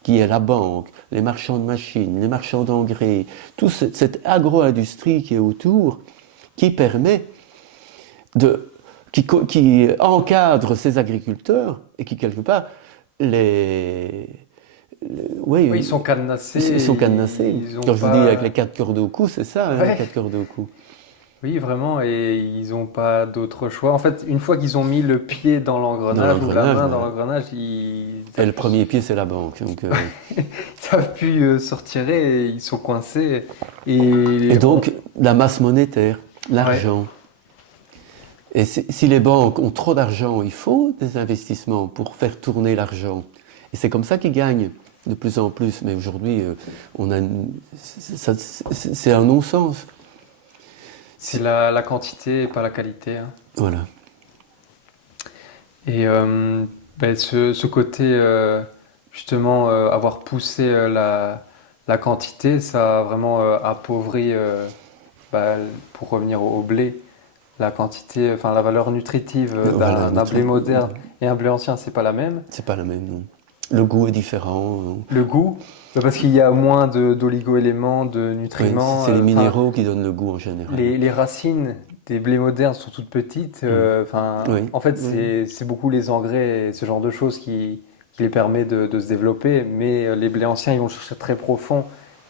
qui est la banque, les marchands de machines, les marchands d'engrais, toute cette agro-industrie qui est autour, qui permet qui encadre ces agriculteurs et qui, quelque part, oui, ils sont cadenassés. Ils sont cadenassés. Quand je vous dis avec les 4 cordes au cou, c'est ça, hein, les 4 cordes au cou. Oui, vraiment, et ils n'ont pas d'autre choix. En fait, une fois qu'ils ont mis le pied dans l'engrenage ou la main dans l'engrenage, et le premier pied, c'est la banque. Donc, ils ne savent plus se retirer, et ils sont coincés. Et donc, la masse monétaire, l'argent. Ouais. Et si les banques ont trop d'argent, il faut des investissements pour faire tourner l'argent. Et c'est comme ça qu'ils gagnent de plus en plus. Mais aujourd'hui, c'est un non-sens. C'est la quantité et pas la qualité. Hein. Voilà. Et ce côté, justement, avoir poussé la quantité, ça a vraiment appauvri, pour revenir au blé, la quantité, enfin la valeur nutritive d'un blé moderne et un blé ancien, c'est pas la même. C'est pas la même, non. Le goût est différent. Le goût, parce qu'il y a moins d'oligo-éléments, de nutriments. Oui, c'est les minéraux qui donnent le goût en général. Les racines des blés modernes sont toutes petites. En fait, c'est beaucoup les engrais et ce genre de choses qui les permet de se développer. Mais les blés anciens, ils vont chercher très profond.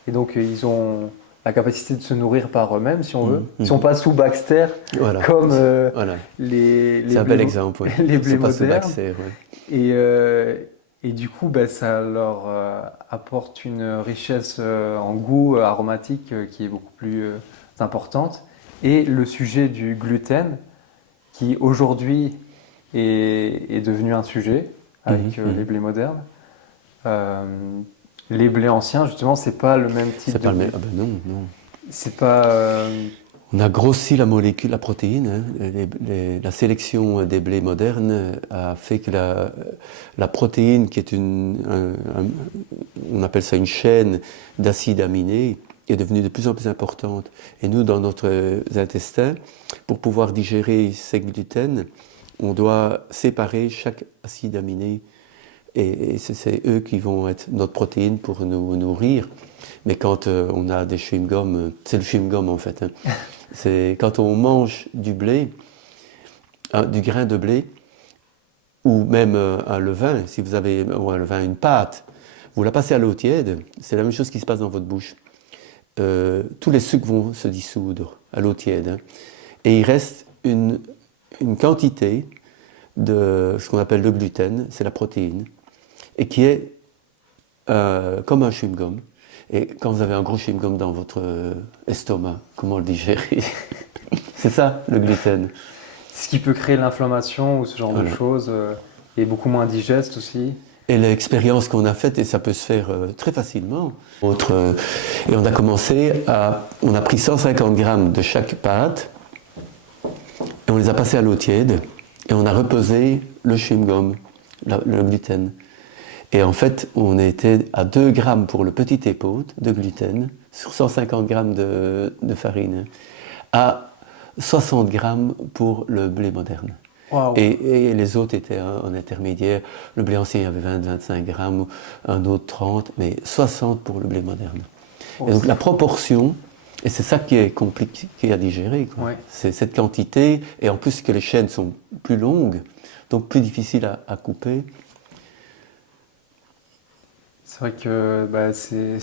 Et donc, ils ont la capacité de se nourrir par eux-mêmes, si on veut. Ils ne sont pas sous Baxter, comme les c'est un bel exemple, oui. Les blés modernes. Sous Baxter, oui. Et du coup, ça leur apporte une richesse en goût aromatique qui est beaucoup plus importante. Et le sujet du gluten, qui aujourd'hui est devenu un sujet avec les blés modernes. Les blés anciens, justement, c'est pas le même type de blé. Ah ben non. C'est pas... On a grossi la molécule, la protéine. Hein. La sélection des blés modernes a fait que la protéine, qui est on appelle ça une chaîne d'acides aminés, est devenue de plus en plus importante. Et nous, dans notre intestin, pour pouvoir digérer ces gluten, on doit séparer chaque acide aminé. Et c'est eux qui vont être notre protéine pour nous nourrir. Mais quand on a des chewing-gums, c'est le chewing-gum en fait. Hein. C'est quand on mange du blé, du grain de blé, ou même un levain, si vous avez un levain, une pâte, vous la passez à l'eau tiède, c'est la même chose qui se passe dans votre bouche. Tous les sucres vont se dissoudre à l'eau tiède. Hein. Et il reste une quantité de ce qu'on appelle le gluten, c'est la protéine, et qui est comme un chewing-gum. Et quand vous avez un gros chewing-gum dans votre estomac, comment le digérer? C'est ça, le gluten. Ce qui peut créer l'inflammation ou ce genre de choses, et beaucoup moins digeste aussi. Et l'expérience qu'on a faite, et ça peut se faire très facilement, et on a on a pris 150 grammes de chaque pâte, et on les a passés à l'eau tiède, et on a repesé le chewing-gum, le gluten. Et en fait, on était à 2 grammes pour le petit épeautre de gluten sur 150 grammes de farine, à 60 grammes pour le blé moderne. Wow. Et les autres étaient en intermédiaire. Le blé ancien, il y avait 20-25 grammes, un autre 30, mais 60 pour le blé moderne. Et donc la proportion, et c'est ça qui est compliqué à digérer, quoi. Ouais. C'est cette quantité, et en plus que les chaînes sont plus longues, donc plus difficiles à couper. C'est vrai que c'est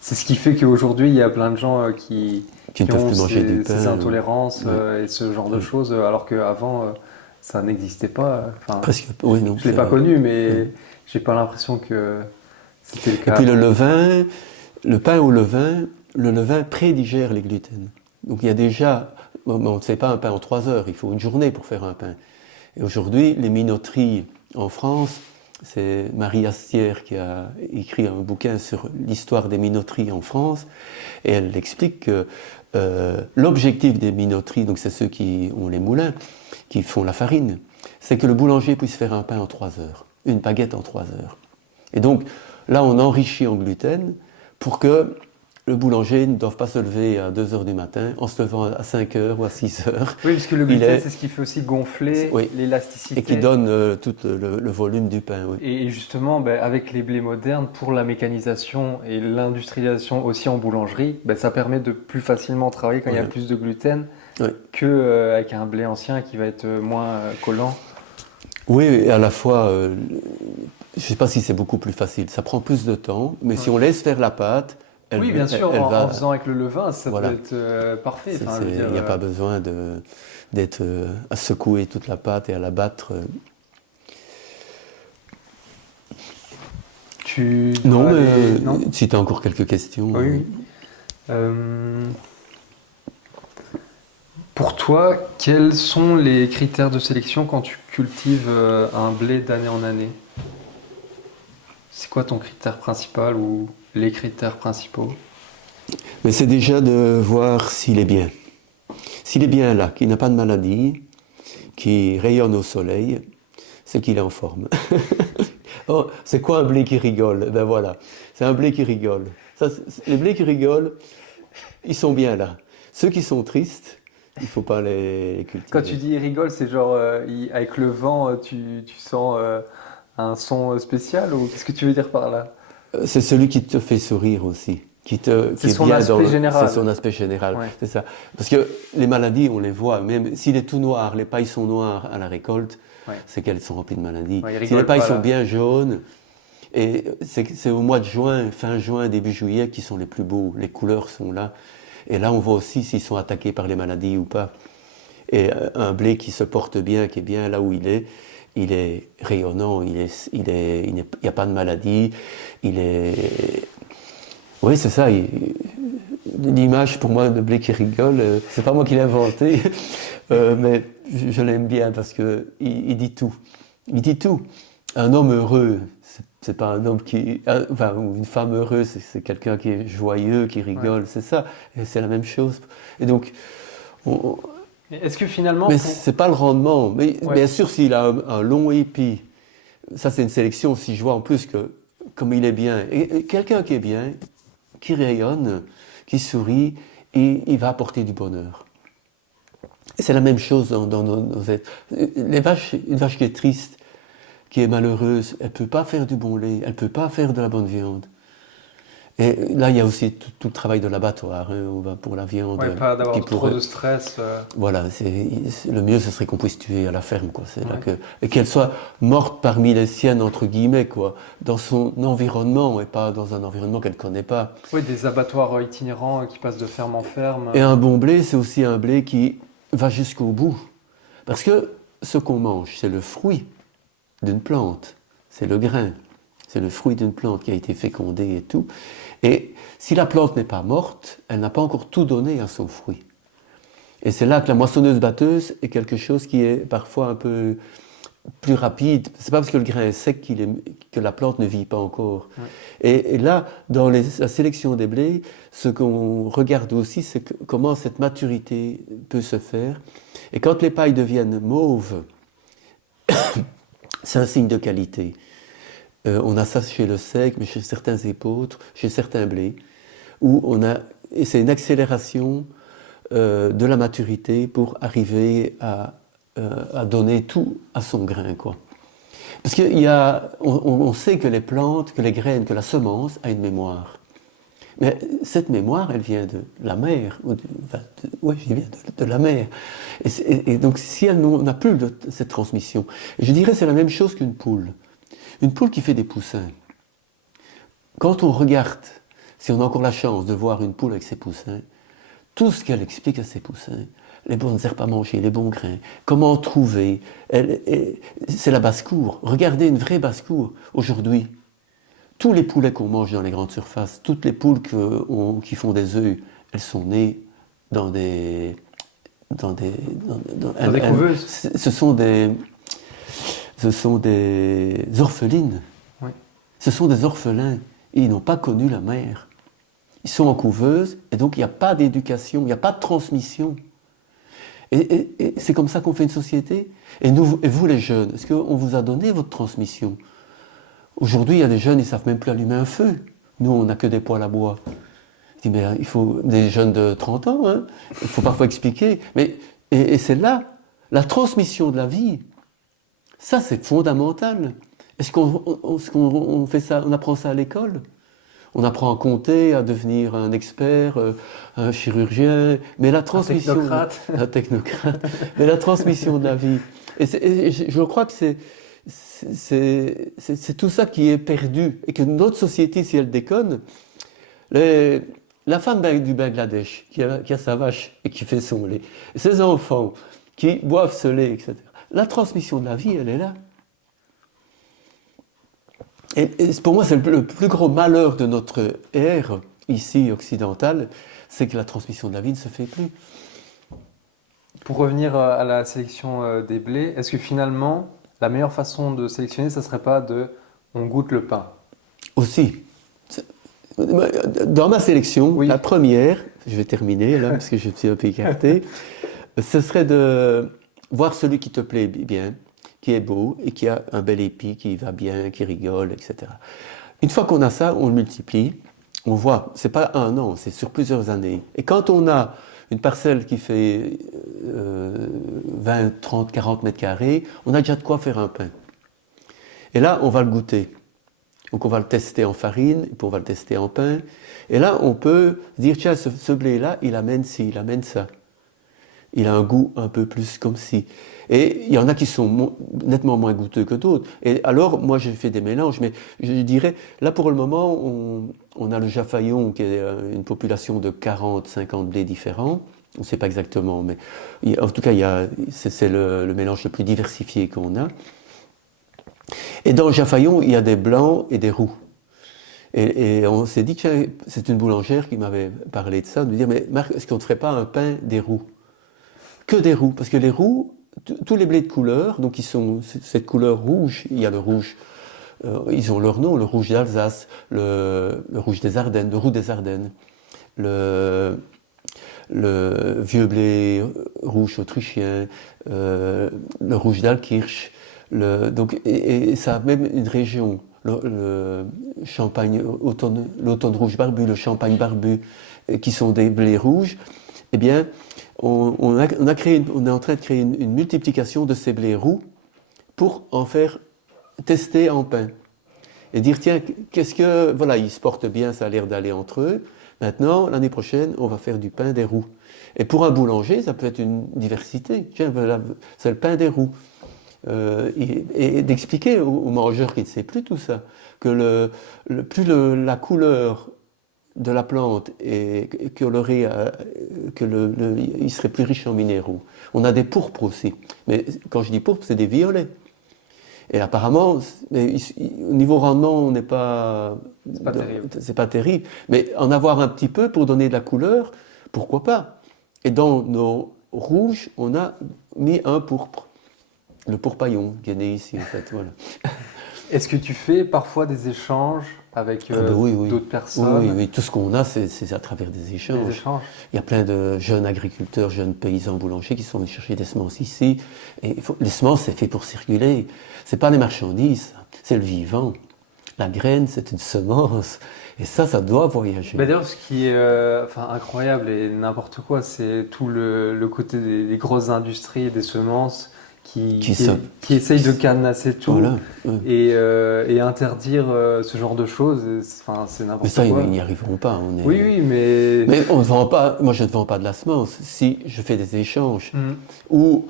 ce qui fait qu'aujourd'hui, il y a plein de gens qui ne peuvent plus manger du pain, ces intolérances et ce genre de choses, alors qu'avant, ça n'existait pas. Enfin, presque, oui, non. Je ne l'ai pas connu, mais j'ai pas l'impression que c'était le cas. Et puis le pain au levain, le levain prédigère les gluten. Donc il y a déjà on ne fait pas un pain en 3 heures, il faut une journée pour faire un pain. Et aujourd'hui, les minoteries en France, c'est Marie Astière qui a écrit un bouquin sur l'histoire des minoteries en France, et elle explique que l'objectif des minoteries, donc c'est ceux qui ont les moulins, qui font la farine, c'est que le boulanger puisse faire un pain en 3 heures, une baguette en 3 heures. Et donc là, on enrichit en gluten pour que le boulanger ne doive pas se lever à 2 heures du matin en se levant à 5 heures ou à 6 heures. Oui, parce que le gluten, c'est ce qui fait aussi gonfler l'élasticité. Et qui donne tout le volume du pain. Oui. Et justement, avec les blés modernes, pour la mécanisation et l'industrialisation aussi en boulangerie, ça permet de plus facilement travailler quand il y a plus de gluten qu'avec un blé ancien qui va être moins collant. Oui, et à la fois, je ne sais pas si c'est beaucoup plus facile. Ça prend plus de temps, mais si on laisse faire la pâte, oui, bien sûr, en faisant avec le levain, ça peut être parfait. Il n'y a pas besoin d'être à secouer toute la pâte et à la battre. Non, si tu as encore quelques questions. Oui. Pour toi, quels sont les critères de sélection quand tu cultives un blé d'année en année? C'est quoi ton critère principal ou les critères principaux? Mais c'est déjà de voir s'il est bien. S'il est bien là, qu'il n'a pas de maladie, qui rayonne au soleil, c'est qu'il est en forme. Oh, c'est quoi un blé qui rigole? Ben voilà, c'est un blé qui rigole. Les blés qui rigolent, ils sont bien là. Ceux qui sont tristes, il ne faut pas les cultiver. Quand tu dis il rigole, c'est genre avec le vent, tu sens un son spécial ou qu'est-ce que tu veux dire par là? C'est celui qui te fait sourire aussi. C'est son aspect général. C'est son aspect général, c'est ça. Parce que les maladies, on les voit, même s'il est tout noir, les pailles sont noires à la récolte, c'est qu'elles sont remplies de maladies. Si les pailles sont bien jaunes, et c'est au mois de juin, fin juin, début juillet, qui sont les plus beaux, les couleurs sont là. Et là, on voit aussi s'ils sont attaqués par les maladies ou pas. Et un blé qui se porte bien, qui est bien là où il est rayonnant, il n'y a pas de maladie, oui, c'est ça. L'image pour moi de blé qui rigole, c'est pas moi qui l'ai inventé, mais je l'aime bien parce que il dit tout. Il dit tout. Un homme heureux, c'est pas un homme ou une femme heureuse, c'est quelqu'un qui est joyeux, qui rigole, c'est ça. Et c'est la même chose. Et donc, est-ce que finalement, mais c'est pas le rendement. Mais bien sûr, s'il a un long épi, ça c'est une sélection. Si je vois en plus que comme il est bien, et quelqu'un qui est bien, qui rayonne, qui sourit, et il va apporter du bonheur. Et c'est la même chose dans nos êtres. Une vache qui est triste, qui est malheureuse, elle ne peut pas faire du bon lait, elle ne peut pas faire de la bonne viande. Et là, il y a aussi tout le travail de l'abattoir, on va pour la viande. Pas d'avoir trop de stress. Voilà, le mieux, ce serait qu'on puisse tuer à la ferme, quoi. Et qu'elle soit morte parmi les siennes, entre guillemets, quoi, dans son environnement et pas dans un environnement qu'elle ne connaît pas. Oui, des abattoirs itinérants qui passent de ferme en ferme. Et un bon blé, c'est aussi un blé qui va jusqu'au bout. Parce que ce qu'on mange, c'est le fruit d'une plante, c'est le grain. C'est le fruit d'une plante qui a été fécondée et tout. Et si la plante n'est pas morte, elle n'a pas encore tout donné à son fruit. Et c'est là que la moissonneuse-batteuse est quelque chose qui est parfois un peu plus rapide. C'est pas parce que le grain est sec que la plante ne vit pas encore. Et là, dans la sélection des blés, ce qu'on regarde aussi, c'est comment cette maturité peut se faire. Et quand les pailles deviennent mauves, c'est un signe de qualité. On a ça chez le seigle, mais chez certains épeautres, chez certains blés, où et c'est une accélération de la maturité pour arriver à donner tout à son grain, quoi. Parce on sait que les plantes, que les graines, que la semence a une mémoire. Mais cette mémoire, elle vient de la mer, elle vient de la mer. Et donc, si elle n'a plus cette transmission, je dirais c'est la même chose qu'une poule. Une poule qui fait des poussins. Quand on regarde, si on a encore la chance de voir une poule avec ses poussins, tout ce qu'elle explique à ses poussins, les bonnes herbes à manger, les bons grains, comment trouver, c'est la basse-cour. Regardez une vraie basse-cour. Aujourd'hui, tous les poulets qu'on mange dans les grandes surfaces, toutes les poules qui font des œufs, elles sont nées dans des dans des couveuse. Ce sont des orphelines. Oui. Ce sont des orphelins. Et ils n'ont pas connu la mère. Ils sont en couveuse, et donc il n'y a pas d'éducation, il n'y a pas de transmission. Et c'est comme ça qu'on fait une société. Et vous les jeunes, est-ce qu'on vous a donné votre transmission? Aujourd'hui, il y a des jeunes, ils ne savent même plus allumer un feu. Nous, on n'a que des poêles à bois. Je dis, mais il faut des jeunes de 30 ans, hein. Il faut parfois expliquer. Et c'est là, la transmission de la vie. Ça, c'est fondamental. Est-ce qu'on fait ça, on apprend ça à l'école? On apprend à compter, à devenir un expert, un chirurgien, mais la transmission... Un technocrate. Mais la transmission de la vie. Et je crois que c'est tout ça qui est perdu. Et que notre société, si elle déconne, la femme du Bangladesh, qui a sa vache et qui fait son lait, ses enfants qui boivent ce lait, etc. La transmission de la vie, elle est là. Et pour moi, c'est le plus gros malheur de notre ère, ici, occidentale, c'est que la transmission de la vie ne se fait plus. Pour revenir à la sélection des blés, est-ce que finalement, la meilleure façon de sélectionner, ça ne serait pas on goûte le pain? Aussi. Dans ma sélection, oui. La première, je vais terminer là, parce que je suis un peu écarté, ce serait de voir celui qui te plaît bien, qui est beau et qui a un bel épi, qui va bien, qui rigole, etc. Une fois qu'on a ça, on le multiplie, on voit, c'est pas un an, c'est sur plusieurs années. Et quand on a une parcelle qui fait 20, 30, 40 mètres carrés, on a déjà de quoi faire un pain. Et là, on va le goûter. Donc on va le tester en farine, puis on va le tester en pain. Et là, on peut dire, tiens, ce blé-là, il amène ci, il amène ça. Il a un goût un peu plus comme ci. Et il y en a qui sont nettement moins goûteux que d'autres. Et alors, moi, j'ai fait des mélanges, mais je dirais, là, pour le moment, on a le Jaffaillon, qui est une population de 40, 50 blés différents. On ne sait pas exactement, mais en tout cas, c'est le mélange le plus diversifié qu'on a. Et dans le Jaffaillon, il y a des blancs et des roux. Et on s'est dit, tiens, c'est une boulangère qui m'avait parlé de ça, de me dire, mais Marc, est-ce qu'on ne ferait pas un pain des roux? Que des roux, parce que les roux, tous les blés de couleur, donc ils sont cette couleur rouge, il y a le rouge, ils ont leur nom, le rouge d'Alsace, le rouge des Ardennes, le roux des Ardennes, le vieux blé rouge autrichien, le rouge d'Alkirch, donc, et ça a même une région, le champagne, l'automne rouge barbu, le champagne barbu, qui sont des blés rouges. Eh bien, on est en train de créer une multiplication de ces blés roux pour en faire tester en pain. Et dire, tiens, voilà, ils se portent bien, ça a l'air d'aller entre eux. Maintenant, l'année prochaine, on va faire du pain des roux. Et pour un boulanger, ça peut être une diversité. Tiens, voilà, c'est le pain des roux. Et d'expliquer aux mangeurs qui ne savent plus tout ça, que plus la couleur de la plante et colorée, il serait plus riche en minéraux. On a des pourpres aussi. Mais quand je dis pourpre, c'est des violets. Et apparemment, au niveau rendement, on n'est pas... C'est pas terrible. Mais en avoir un petit peu pour donner de la couleur, pourquoi pas? Et dans nos rouges, on a mis un pourpre. Le pourpaillon qui est né ici, en fait. Voilà. Est-ce que tu fais parfois des échanges avec d'autres personnes? Oui, tout ce qu'on a, c'est à travers des échanges. Il y a plein de jeunes agriculteurs, jeunes paysans boulangers qui sont venus chercher des semences ici. Et les semences, c'est fait pour circuler. C'est pas des marchandises, c'est le vivant. La graine, c'est une semence. Et ça doit voyager. D'ailleurs, ce qui est incroyable et n'importe quoi, c'est tout le côté des grosses industries et des semences qui essayent de cadenasser tout, voilà, et interdire ce genre de choses. C'est n'importe quoi. Mais ça, ils n'y arriveront pas. Oui, mais on ne vend pas. Moi, je ne vends pas de la semence. Si je fais des échanges, ou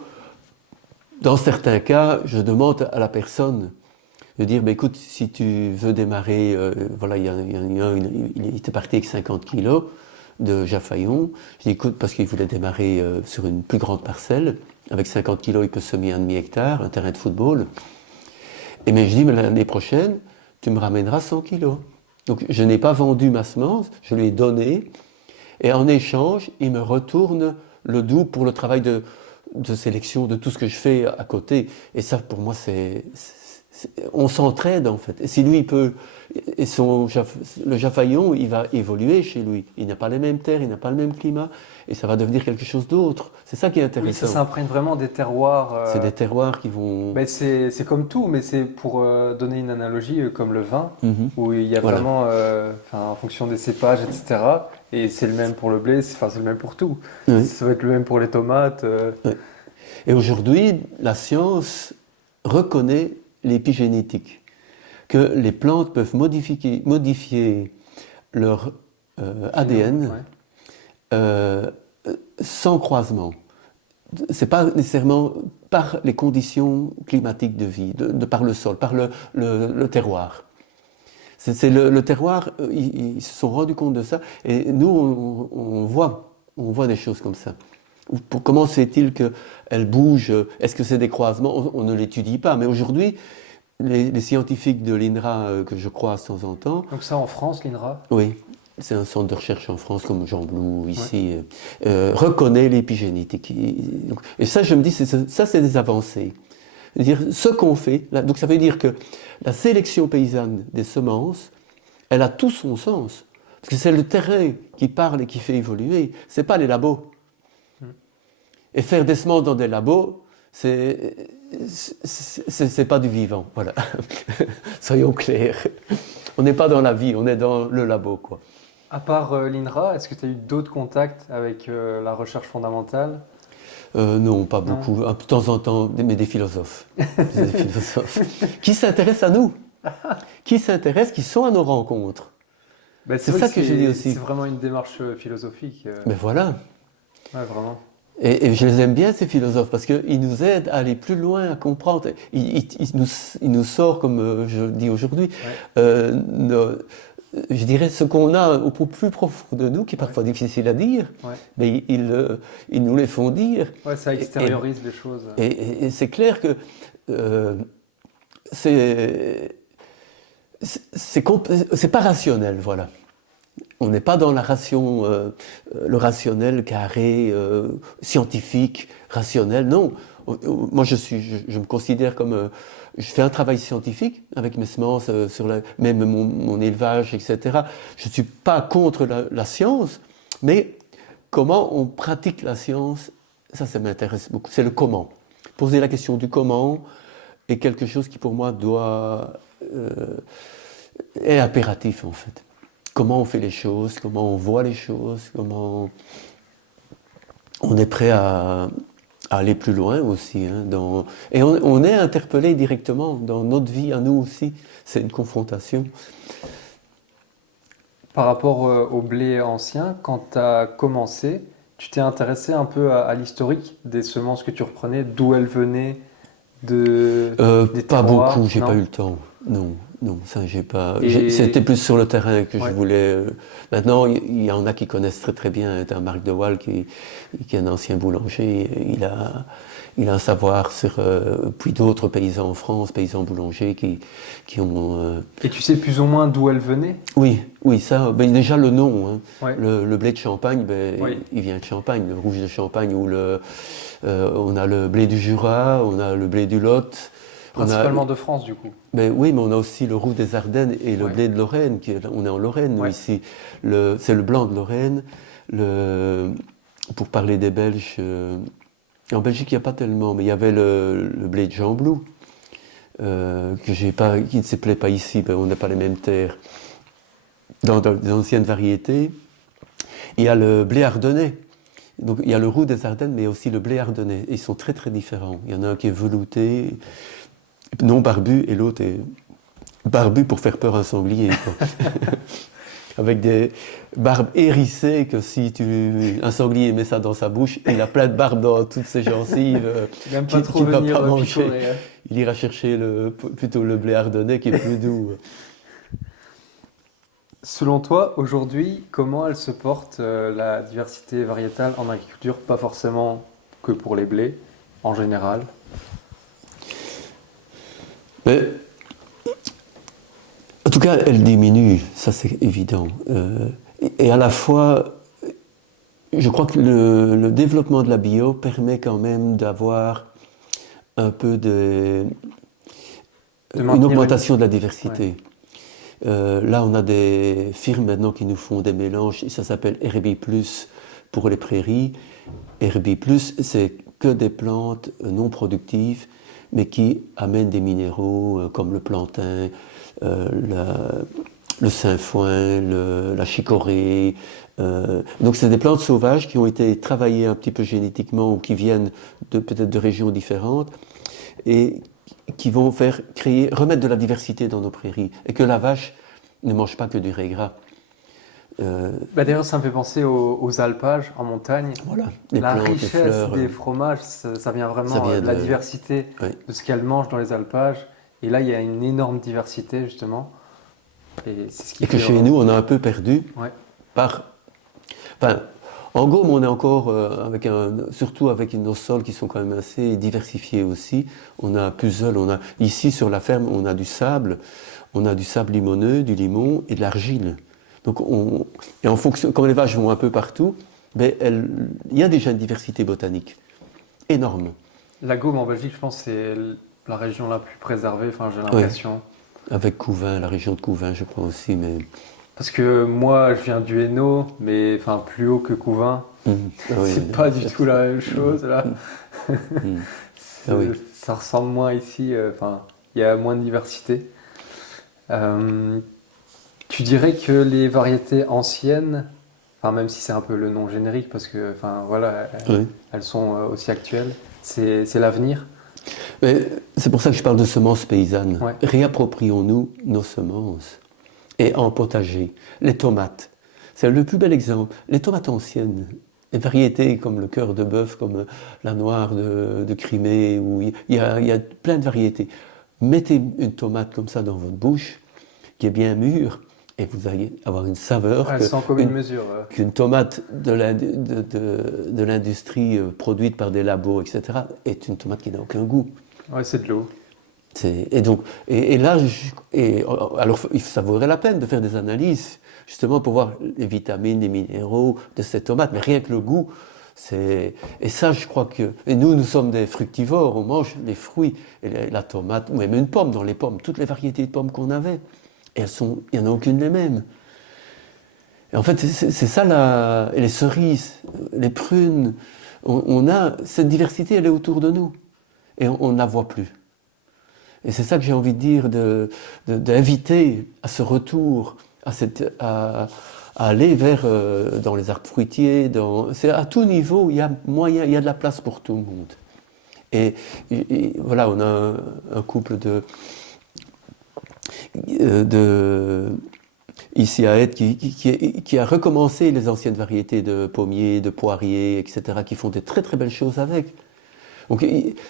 dans certains cas, je demande à la personne de dire, écoute, si tu veux démarrer, voilà, il était parti avec 50 kilos de Jaffaillon. Je dis, écoute, parce qu'il voulait démarrer sur une plus grande parcelle. Avec 50 kilos, il peut semer un demi-hectare, un terrain de football. Mais je dis, mais l'année prochaine, tu me ramèneras 100 kilos. Donc, je n'ai pas vendu ma semence, je lui ai donné. Et en échange, il me retourne le double pour le travail de sélection, de tout ce que je fais à côté. Et ça, pour moi, on s'entraide en fait. Et si lui, il peut, et le Jaffaillon, il va évoluer chez lui. Il n'a pas les mêmes terres, il n'a pas le même climat, et ça va devenir quelque chose d'autre. C'est ça qui est intéressant. Oui, ça s'imprègne vraiment des terroirs. C'est des terroirs qui vont... Ben c'est comme tout, mais c'est pour donner une analogie comme le vin, où il y a Voilà. vraiment, en fonction des cépages, etc. Et c'est le même pour le blé, c'est le même pour tout. Oui. Ça va être le même pour les tomates. Oui. Et aujourd'hui, la science reconnaît l'épigénétique, que les plantes peuvent modifier leur ADN sans croisement. C'est pas nécessairement par les conditions climatiques de vie, par le sol, par le terroir. C'est le terroir, ils se sont rendus compte de ça, et nous, on voit des choses comme ça. Comment se fait-il qu'elles bougent? Est-ce que c'est des croisements? On ne l'étudie pas, mais aujourd'hui, les scientifiques de l'INRA, que je croise de temps en temps... Donc ça en France, l'INRA? Oui, c'est un centre de recherche en France, comme Jean Blou, ici, reconnaît l'épigénétique. Et ça, je me dis, ça c'est des avancées. C'est-à-dire, ce qu'on fait, donc ça veut dire que la sélection paysanne des semences, elle a tout son sens. Parce que c'est le terrain qui parle et qui fait évoluer, c'est pas les labos. Et faire des semences dans des labos, c'est pas du vivant, voilà. Soyons clairs. On n'est pas dans la vie, on est dans le labo, quoi. À part l'INRA, est-ce que tu as eu d'autres contacts avec la recherche fondamentale? Non, pas beaucoup. Non. De temps en temps, mais des philosophes. Des philosophes. Qui s'intéressent à nous. Qui s'intéressent, qui sont à nos rencontres. Ben, c'est ça que j'ai dit aussi. C'est vraiment une démarche philosophique. Mais voilà. Ouais, vraiment. Et je les aime bien, ces philosophes, parce qu'ils nous aident à aller plus loin, à comprendre. Ils nous sortent, comme je le dis aujourd'hui, je dirais ce qu'on a au plus profond de nous, qui est parfois difficile à dire, mais ils nous les font dire. Ouais, ça extériorise les choses. Et c'est clair que c'est pas rationnel, voilà. On n'est pas dans la ration, le rationnel carré, scientifique, rationnel. Non, moi je me considère comme je fais un travail scientifique avec mes semences, même mon élevage, etc. Je ne suis pas contre la science, mais comment on pratique la science, ça m'intéresse beaucoup. C'est le comment. Poser la question du comment est quelque chose qui pour moi est impératif en fait. Comment on fait les choses, comment on voit les choses, comment on est prêt à aller plus loin aussi. Hein, et on est interpellé directement dans notre vie à nous aussi. C'est une confrontation. Par rapport au blé ancien, quand tu as commencé, tu t'es intéressé un peu à l'historique des semences que tu reprenais, d'où elles venaient, des pas terroirs, beaucoup, j'ai pas eu le temps. Non, ça j'ai pas. C'était plus sur le terrain que je voulais. Maintenant, il y en a qui connaissent très très bien. Un Marc de Waal qui est un ancien boulanger. Il a un savoir sur puis d'autres paysans en France, paysans boulangers qui ont. Et tu sais plus ou moins d'où elles venaient? Oui, ça. Ben, déjà le nom. Hein. Ouais. Le blé de Champagne, il vient de Champagne, le rouge de Champagne, ou on a le blé du Jura, on a le blé du Lot. Principalement de France, du coup. Ben oui, mais on a aussi le roux des Ardennes et le blé de Lorraine. On est en Lorraine, nous, ici. C'est le blanc de Lorraine. Pour parler des Belges, en Belgique, il n'y a pas tellement, mais il y avait le blé de Jean Blou, qui ne se plaît pas ici, on n'a pas les mêmes terres. Dans les anciennes variétés, il y a le blé ardennais. Donc, il y a le roux des Ardennes, mais aussi le blé ardennais. Et ils sont très, très différents. Il y en a un qui est velouté, non barbu, et l'autre est barbu pour faire peur à un sanglier. Avec des barbes hérissées que si un sanglier met ça dans sa bouche, il a plein de barbe dans toutes ses gencives. Il n'aime pas trop venir pas manger. Picorer, hein. Il ira chercher plutôt le blé ardennais qui est plus doux. Selon toi, aujourd'hui, comment elle se porte la diversité variétale en agriculture? Pas forcément que pour les blés, en général. Mais, en tout cas, elle diminue, ça c'est évident. Et à la fois, je crois que le développement de la bio permet quand même d'avoir un peu une augmentation de la diversité. Ouais. Là, on a des firmes maintenant qui nous font des mélanges, ça s'appelle Herbie Plus pour les prairies. Herbie Plus, c'est que des plantes non productives, mais qui amènent des minéraux comme le plantain, le sainfoin, la chicorée. Donc c'est des plantes sauvages qui ont été travaillées un petit peu génétiquement ou qui viennent peut-être de régions différentes et qui vont remettre de la diversité dans nos prairies et que la vache ne mange pas que du raie gras. D'ailleurs, ça me fait penser aux alpages en montagne. Voilà, la richesse des fromages, ça vient vraiment de la diversité de ce qu'elles mangent dans les alpages. Et là, il y a une énorme diversité, justement. Et c'est ce qui que chez nous, on a un peu perdu en Gaume, on est encore surtout avec nos sols qui sont quand même assez diversifiés aussi. On a puzzle, ici sur la ferme, on a du sable limoneux, du limon et de l'argile. Donc en fonction, comme les vaches vont un peu partout, il y a déjà une diversité botanique énorme. La Gaume en Belgique, je pense, c'est la région la plus préservée. Enfin, j'ai l'impression. Ouais. Avec Couvain, la région de Couvain, je crois aussi, mais. Parce que moi, je viens du Hainaut, mais plus haut que Couvain. C'est pas du tout la même chose là. Ça ressemble moins ici. Il y a moins de diversité. Tu dirais que les variétés anciennes, même si c'est un peu le nom générique, parce que elles sont aussi actuelles, c'est l'avenir. Mais c'est pour ça que je parle de semences paysannes. Ouais. Réapproprions-nous nos semences. Et en potager, les tomates, c'est le plus bel exemple. Les tomates anciennes, les variétés comme le cœur de bœuf, comme la noire de Crimée, où il y a plein de variétés. Mettez une tomate comme ça dans votre bouche, qui est bien mûre, et vous allez avoir une saveur qu'une tomate de l'industrie produite par des labos, etc., est une tomate qui n'a aucun goût. Ouais, c'est de l'eau. Alors ça vaudrait la peine de faire des analyses, justement pour voir les vitamines, les minéraux de cette tomate, mais rien que le goût. Et ça, je crois que. Et nous sommes des fructivores, on mange les fruits, et la tomate, ou même une pomme dans les pommes, toutes les variétés de pommes qu'on avait. Et il n'y en a aucune les mêmes. Et en fait, c'est ça, et les cerises, les prunes, on a cette diversité, elle est autour de nous. Et on ne la voit plus. Et c'est ça que j'ai envie de dire, d'inviter à ce retour, à aller vers dans les arbres fruitiers. C'est à tout niveau, il y a moyen, il y a de la place pour tout le monde. Et voilà, on a un couple ici à Aide qui a recommencé les anciennes variétés de pommiers, de poiriers, etc., qui font de très très belles choses avec. Donc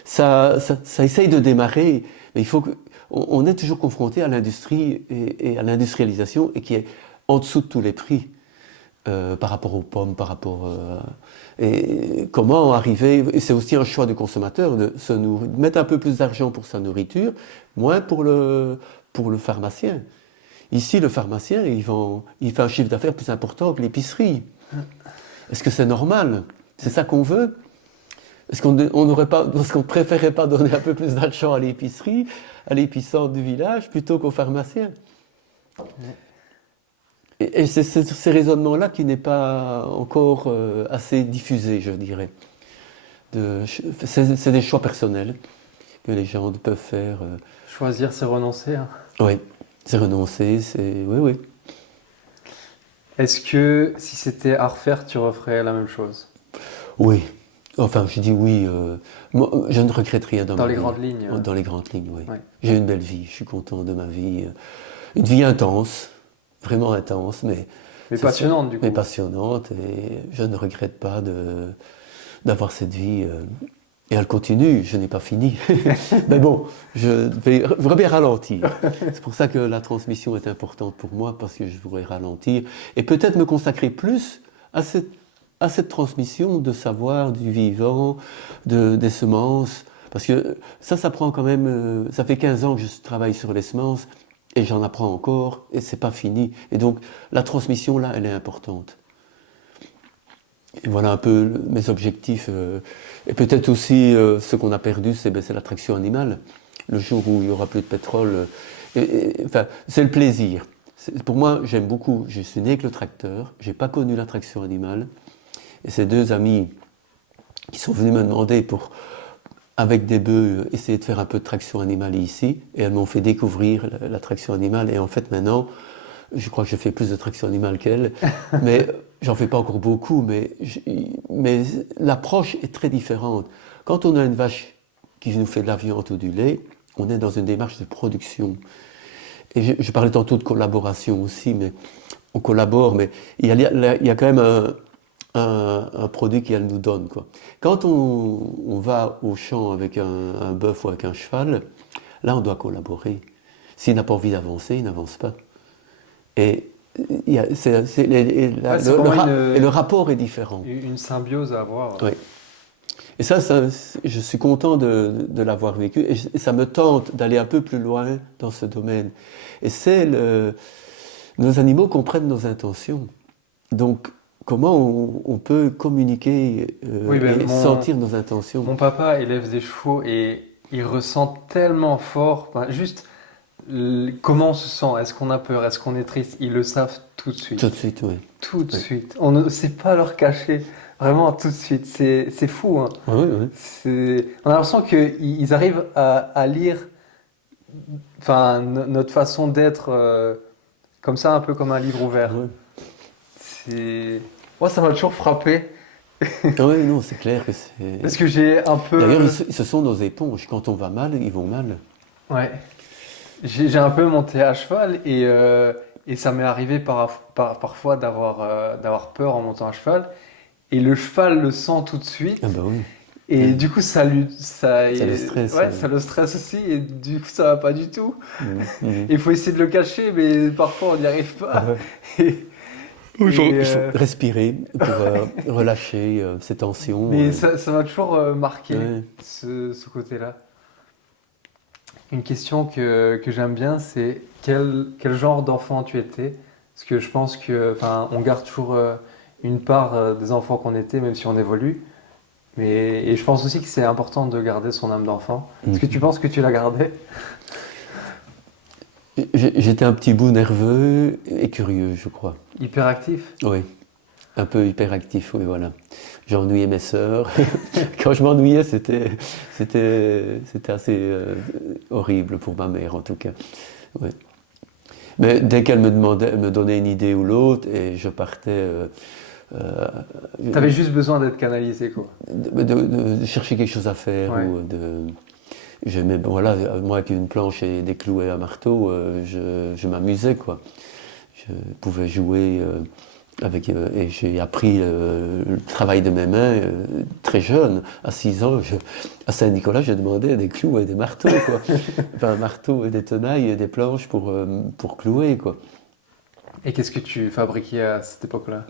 ça essaye de démarrer, mais il faut on est toujours confronté à l'industrie et à l'industrialisation et qui est en dessous de tous les prix par rapport aux pommes, et comment arriver, et c'est aussi un choix du consommateur de mettre un peu plus d'argent pour sa nourriture, moins pour le pharmacien. Ici, le pharmacien, il fait un chiffre d'affaires plus important que l'épicerie. Est-ce que c'est normal? C'est ça qu'on veut? Est-ce qu'on ne préférerait pas donner un peu plus d'argent à l'épicerie, à l'épicentre du village, plutôt qu'au pharmacien? Et c'est ces raisonnements-là qui n'est pas encore assez diffusé, je dirais. C'est des choix personnels que les gens peuvent faire. Choisir, c'est renoncer. Hein. Oui, c'est renoncer, oui. Est-ce que si c'était à refaire, tu referais la même chose? Oui. Enfin, je dis oui. Moi, je ne regrette rien dans ma vie. Dans les grandes lignes. Dans les grandes lignes, oui. Ouais. J'ai une belle vie, je suis content de ma vie. Une vie intense, vraiment intense, mais passionnante du coup. Mais passionnante, et je ne regrette pas d'avoir cette vie. Et elle continue, je n'ai pas fini. Mais bon, je vais bien ralentir. C'est pour ça que la transmission est importante pour moi, parce que je voudrais ralentir. Et peut-être me consacrer plus à cette transmission de savoir, du vivant, des semences. Parce que ça prend quand même. Ça fait 15 ans que je travaille sur les semences, et j'en apprends encore, et c'est pas fini. Et donc, la transmission, là, elle est importante. Et voilà un peu mes objectifs. Et peut-être aussi ce qu'on a perdu, c'est la traction animale. Le jour où il n'y aura plus de pétrole, enfin, c'est le plaisir. Pour moi, j'aime beaucoup. Je suis né avec le tracteur, j'ai pas connu la traction animale. Et ces deux amis qui sont venus me demander avec des bœufs, essayer de faire un peu de traction animale ici. Et elles m'ont fait découvrir la traction animale. Et en fait, maintenant, je crois que je fais plus de traction animale qu'elles. Mais j'en fais pas encore beaucoup. Mais l'approche est très différente. Quand on a une vache qui nous fait de la viande ou du lait, on est dans une démarche de production. Et je parlais tantôt de collaboration aussi, mais on collabore, mais il y a quand même un produit qu'elle nous donne, quoi. Quand on va au champ avec un bœuf ou avec un cheval, là on doit collaborer. S'il n'a pas envie d'avancer, il n'avance pas. Et, le rapport est différent. Une symbiose à avoir. Oui. Et ça, je suis content de l'avoir vécu. Et ça me tente d'aller un peu plus loin dans ce domaine. Et nos animaux comprennent nos intentions. Donc, comment on peut communiquer et sentir nos intentions? Mon papa élève des chevaux et il ressent tellement fort, juste comment on se sent, est-ce qu'on a peur, est-ce qu'on est triste, ils le savent tout de suite. Tout de suite, oui. Tout de suite. On ne sait pas leur cacher, vraiment tout de suite. C'est fou. Hein. Oui, oui. On a l'impression qu'ils arrivent à lire notre façon d'être comme ça, un peu comme un livre ouvert. Oui. Moi, ça m'a toujours frappé. Oui, non, c'est clair que c'est... Parce que j'ai un peu... D'ailleurs, ce sont nos éponges. Quand on va mal, ils vont mal. Ouais. J'ai un peu monté à cheval et ça m'est arrivé parfois d'avoir peur en montant à cheval. Et le cheval le sent tout de suite. Ah bah oui. Et du coup, ça le stresse. Ouais, oui. ça le stresse aussi. Et du coup, ça va pas du tout. Mhm. Il faut essayer de le cacher, mais parfois, on n'y arrive pas. Ah ouais. Il faut respirer pour relâcher ces tensions. Mais ça m'a toujours marqué, Ouais. ce côté-là. Une question que j'aime bien, c'est quel genre d'enfant tu étais? Parce que je pense on garde toujours une part des enfants qu'on était, même si on évolue. Et je pense aussi que c'est important de garder son âme d'enfant. Est-ce que tu penses que tu l'as gardé? J'étais un petit bout nerveux et curieux, je crois. Hyperactif? Oui, un peu hyperactif, oui, voilà. J'ennuyais mes sœurs. Quand je m'ennuyais, c'était assez horrible pour ma mère, en tout cas. Oui. Mais dès qu'elle me donnait une idée ou l'autre, et je partais... T'avais juste besoin d'être canalisé, quoi. De chercher quelque chose à faire. Ouais. Voilà, moi, avec une planche et des clous et un marteau, je m'amusais, quoi. Je pouvais jouer... et j'ai appris le travail de mes mains très jeune, à 6 ans. À Saint-Nicolas, j'ai demandé des clous et des marteaux, quoi. Enfin, un marteau et des tenailles et des planches pour clouer, quoi. Et qu'est-ce que tu fabriquais à cette époque-là?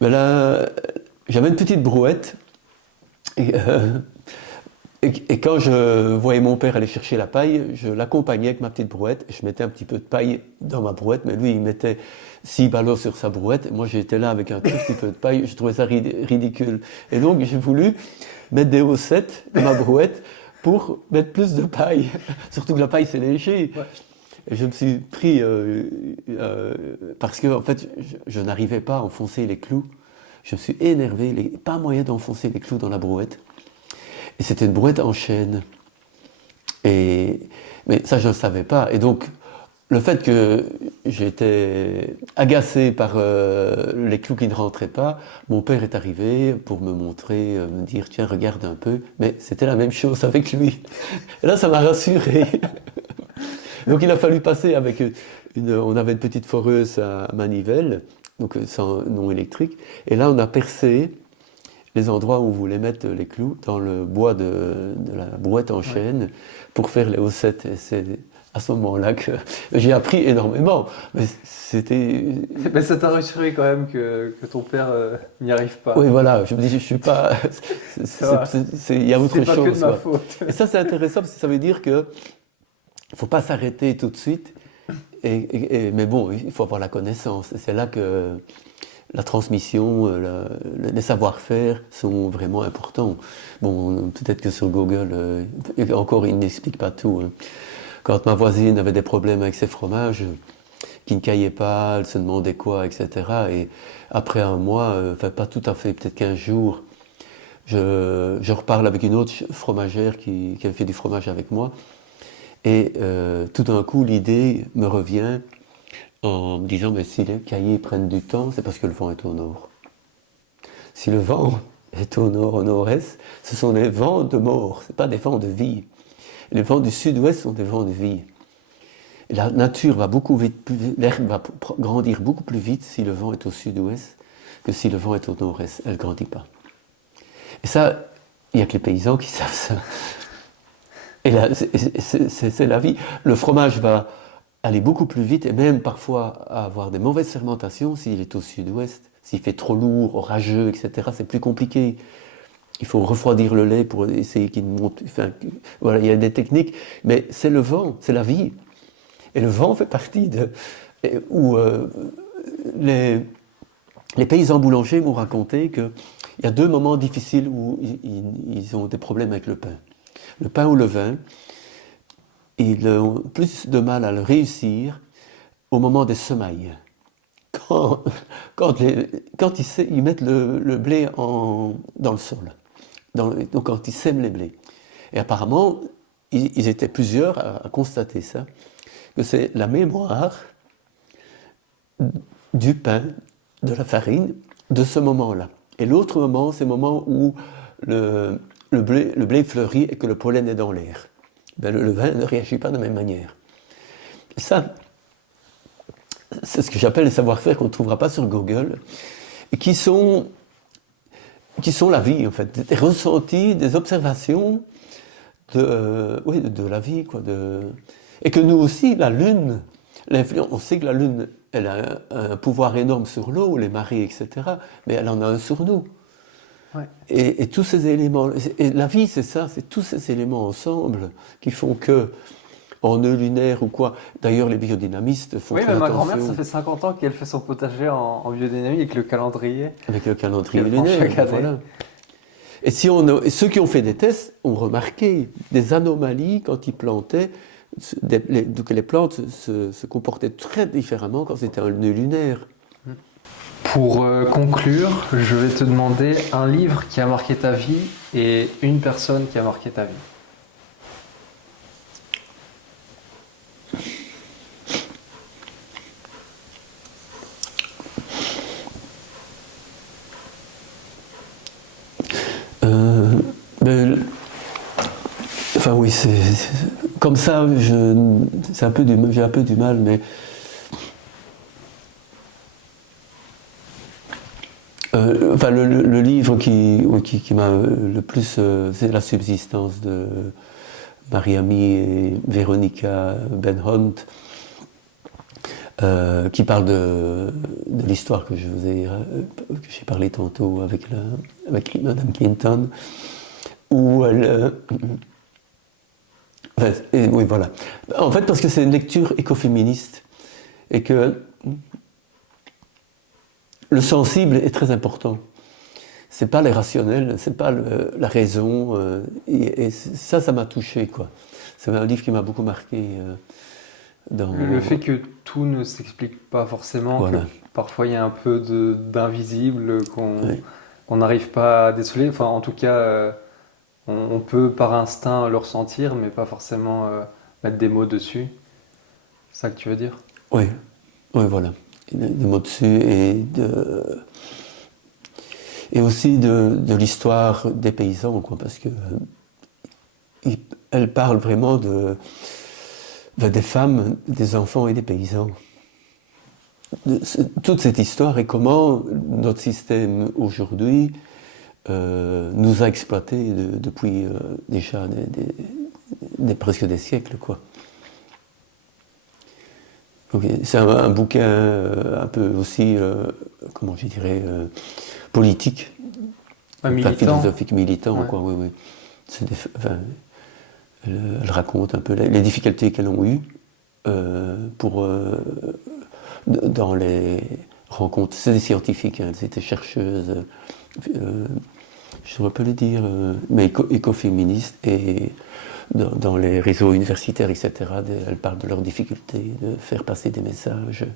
Ben là, j'avais une petite brouette. Et quand je voyais mon père aller chercher la paille, je l'accompagnais avec ma petite brouette. Je mettais un petit peu de paille dans ma brouette, mais lui, il mettait 6 ballots sur sa brouette. Moi, j'étais là avec un tout petit peu de paille. Je trouvais ça ridicule. Et donc, j'ai voulu mettre des haussettes dans ma brouette pour mettre plus de paille. Surtout que la paille, c'est léger. Ouais. Et je me suis pris... parce que, en fait, je n'arrivais pas à enfoncer les clous. Je me suis énervé. Pas moyen d'enfoncer les clous dans la brouette. Et c'était une brouette en chêne. Mais ça, je ne le savais pas. Et donc, le fait que j'étais agacé par les clous qui ne rentraient pas, mon père est arrivé pour me montrer, me dire, tiens, regarde un peu. Mais c'était la même chose avec lui. Et là, ça m'a rassuré. Donc, il a fallu passer avec on avait une petite foreuse à manivelle, donc sans non électrique. Et là, on a percé les endroits où on voulait mettre les clous dans le bois de la brouette en chêne pour faire les haussettes. Et c'est à ce moment-là que j'ai appris énormément. Mais c'était... Mais ça t'a rassuré quand même que ton père n'y arrive pas. Oui, voilà. Je me dis, je suis pas... Il y a autre chose. C'est pas que de ma faute. Et ça, c'est intéressant parce que ça veut dire que il ne faut pas s'arrêter tout de suite. Mais bon, il faut avoir la connaissance. Et c'est là que la transmission, les savoir-faire sont vraiment importants. Bon, peut-être que sur Google, encore, il n'explique pas tout. Hein. Quand ma voisine avait des problèmes avec ses fromages, qui ne caillaient pas, elle se demandait quoi, etc. Et après un mois, enfin pas tout à fait, peut-être 15 jours, je reparle avec une autre fromagère qui avait fait du fromage avec moi. Et tout d'un coup, l'idée me revient en me disant, mais si les cahiers prennent du temps, c'est parce que le vent est au nord. Si le vent est au nord, au nord-est, ce sont des vents de mort, ce n'est pas des vents de vie. Les vents du sud-ouest sont des vents de vie. Et la nature va beaucoup vite, l'herbe va grandir beaucoup plus vite si le vent est au sud-ouest que si le vent est au nord-est. Elle ne grandit pas. Et ça, il n'y a que les paysans qui savent ça. Et là, c'est la vie. Le fromage va aller beaucoup plus vite et même parfois avoir des mauvaises fermentations s'il est au sud-ouest. S'il fait trop lourd, orageux, etc., c'est plus compliqué. Il faut refroidir le lait pour essayer qu'il monte. Enfin, voilà, il y a des techniques, mais c'est le vent, c'est la vie. Et le vent fait partie de... où les paysans boulangers m'ont raconté qu'il y a 2 moments difficiles où ils ont des problèmes avec le pain. Le pain ou le vin, ils ont plus de mal à le réussir au moment des semailles. Quand ils mettent le blé dans le sol, donc quand ils sèment les blés. Et apparemment, ils étaient plusieurs à constater ça, que c'est la mémoire du pain, de la farine, de ce moment-là. Et l'autre moment, c'est le moment où le blé fleurit et que le pollen est dans l'air. Ben, le vin ne réagit pas de la même manière. Et ça, c'est ce que j'appelle les savoir-faire qu'on ne trouvera pas sur Google, et qui sont la vie, en fait, des ressentis, des observations de la vie, quoi. Et que nous aussi, la Lune, on sait que la Lune, elle a un pouvoir énorme sur l'eau, les marées, etc., mais elle en a un sur nous. Ouais. Et tous ces éléments, et la vie c'est ça, c'est tous ces éléments ensemble qui font que, en nœud lunaire ou quoi, d'ailleurs les biodynamistes font très attention. Oui, ma grand-mère, ça fait 50 ans qu'elle fait son potager en biodynamie avec le calendrier. Avec le calendrier lunaire, voilà. Et ceux qui ont fait des tests ont remarqué des anomalies quand ils plantaient, que les plantes se comportaient très différemment quand c'était un nœud lunaire. Pour conclure, je vais te demander un livre qui a marqué ta vie et une personne qui a marqué ta vie. Enfin oui, c'est comme ça, j'ai un peu du mal, mais enfin le livre qui m'a le plus, c'est La subsistance de Marie-Amie et Véronica Benhunt, qui parle de l'histoire que j'ai parlé tantôt avec Madame Clinton, où elle oui, voilà. En fait, parce que c'est une lecture écoféministe et que le sensible est très important. C'est pas l'irrationnel, c'est pas la raison. Et ça m'a touché, quoi. C'est un livre qui m'a beaucoup marqué. Le fait que tout ne s'explique pas forcément, voilà. Que parfois il y a un peu d'invisible qu'on n'arrive pas à déceler. Enfin, en tout cas, on peut par instinct le ressentir, mais pas forcément mettre des mots dessus. C'est ça que tu veux dire ? Oui, voilà. Des mots dessus et aussi de l'histoire des paysans, quoi, parce que elle parle vraiment des femmes, des enfants et des paysans. Toute cette histoire et comment notre système aujourd'hui nous a exploités depuis déjà presque des siècles, quoi. Donc, c'est un bouquin un peu aussi, comment je dirais, politique, philosophique, militant, ouais. Quoi, oui. Elle raconte un peu les difficultés qu'elles ont eues rencontres. C'est des scientifiques, hein, c'était chercheuses, je ne saurais pas le dire, mais écoféministes, et dans les réseaux universitaires, etc., elles parlent de leurs difficultés de faire passer des messages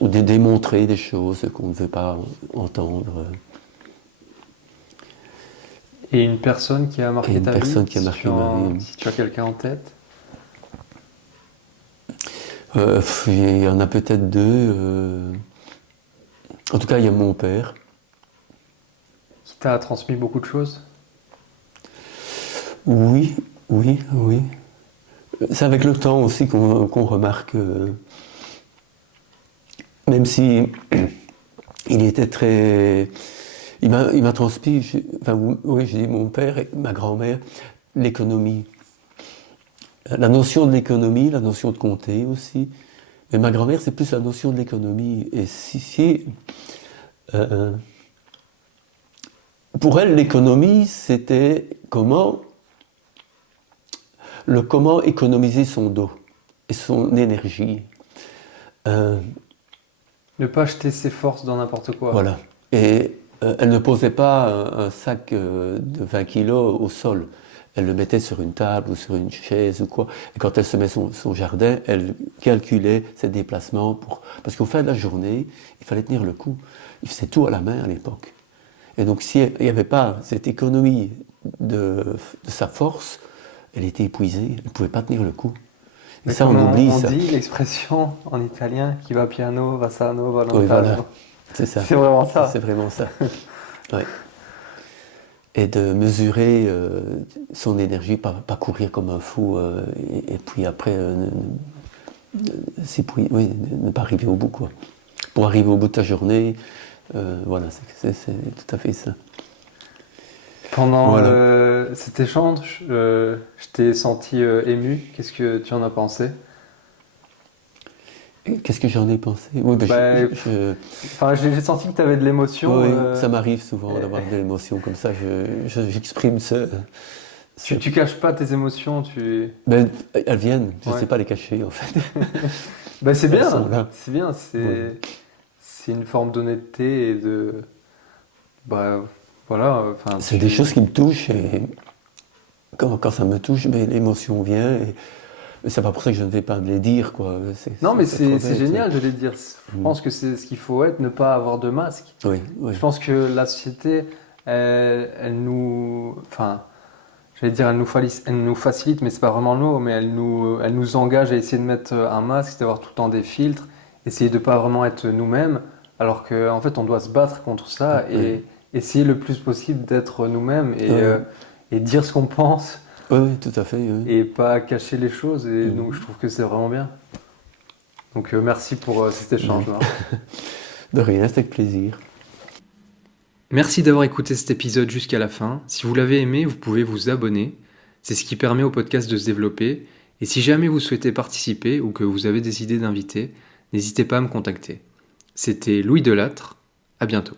ou de démontrer des choses qu'on ne veut pas entendre. Et une personne qui a marqué ta vie, si tu as quelqu'un en tête? Il y en a peut-être deux. En tout cas, il y a mon père. Qui t'a transmis beaucoup de choses? Oui. C'est avec le temps aussi qu'on remarque, même si il était très... Il m'a transmis, j'ai dit mon père et ma grand-mère, l'économie. La notion de l'économie, la notion de compter aussi. Mais ma grand-mère, c'est plus la notion de l'économie. Et pour elle, l'économie, c'était comment économiser son dos et son énergie. Ne pas jeter ses forces dans n'importe quoi. Voilà. Et elle ne posait pas un sac de 20 kilos au sol. Elle le mettait sur une table ou sur une chaise ou quoi. Et quand elle semait son jardin, elle calculait ses déplacements parce qu'au fin de la journée, il fallait tenir le coup. Il faisait tout à la main à l'époque. Et donc s'il n'y avait pas cette économie de sa force, elle était épuisée, elle ne pouvait pas tenir le coup. Et ça, on oublie ça. On dit l'expression en italien, qui va piano, va sano, va lontano. Oui, voilà, c'est ça. C'est vraiment ça. C'est vraiment ça. Ouais. Et de mesurer son énergie, pas courir comme un fou, et puis après, ne pas arriver au bout, quoi. Pour arriver au bout de ta journée, voilà, c'est tout à fait ça. Pendant cet échange, je t'ai senti ému. Qu'est-ce que tu en as pensé? Qu'est-ce que j'en ai pensé? Oui, j'ai senti que tu avais de l'émotion. Oui, ça m'arrive souvent d'avoir de l'émotion comme ça. J'exprime Tu caches pas tes émotions, elles viennent, je ne sais pas les cacher en fait. C'est bien, c'est bien, c'est une forme d'honnêteté et de... c'est des choses qui me touchent et quand ça me touche, l'émotion vient. Et c'est pas pour ça que je ne vais pas me les dire, quoi. C'est génial de les dire. Je pense que c'est ce qu'il faut être, ne pas avoir de masque. Oui. Je pense que la société, elle nous... elle nous facilite, mais c'est pas vraiment le mot, mais elle nous engage à essayer de mettre un masque, d'avoir tout le temps des filtres, essayer de pas vraiment être nous-mêmes, alors qu'en fait, on doit se battre contre ça et essayer le plus possible d'être nous-mêmes et dire ce qu'on pense. Oui, tout à fait. Oui. Et pas cacher les choses. Et donc, je trouve que c'est vraiment bien. Donc, merci pour cet échange. De rien, c'était avec plaisir. Merci d'avoir écouté cet épisode jusqu'à la fin. Si vous l'avez aimé, vous pouvez vous abonner. C'est ce qui permet au podcast de se développer. Et si jamais vous souhaitez participer ou que vous avez des idées d'invités, n'hésitez pas à me contacter. C'était Louis Delattre. À bientôt.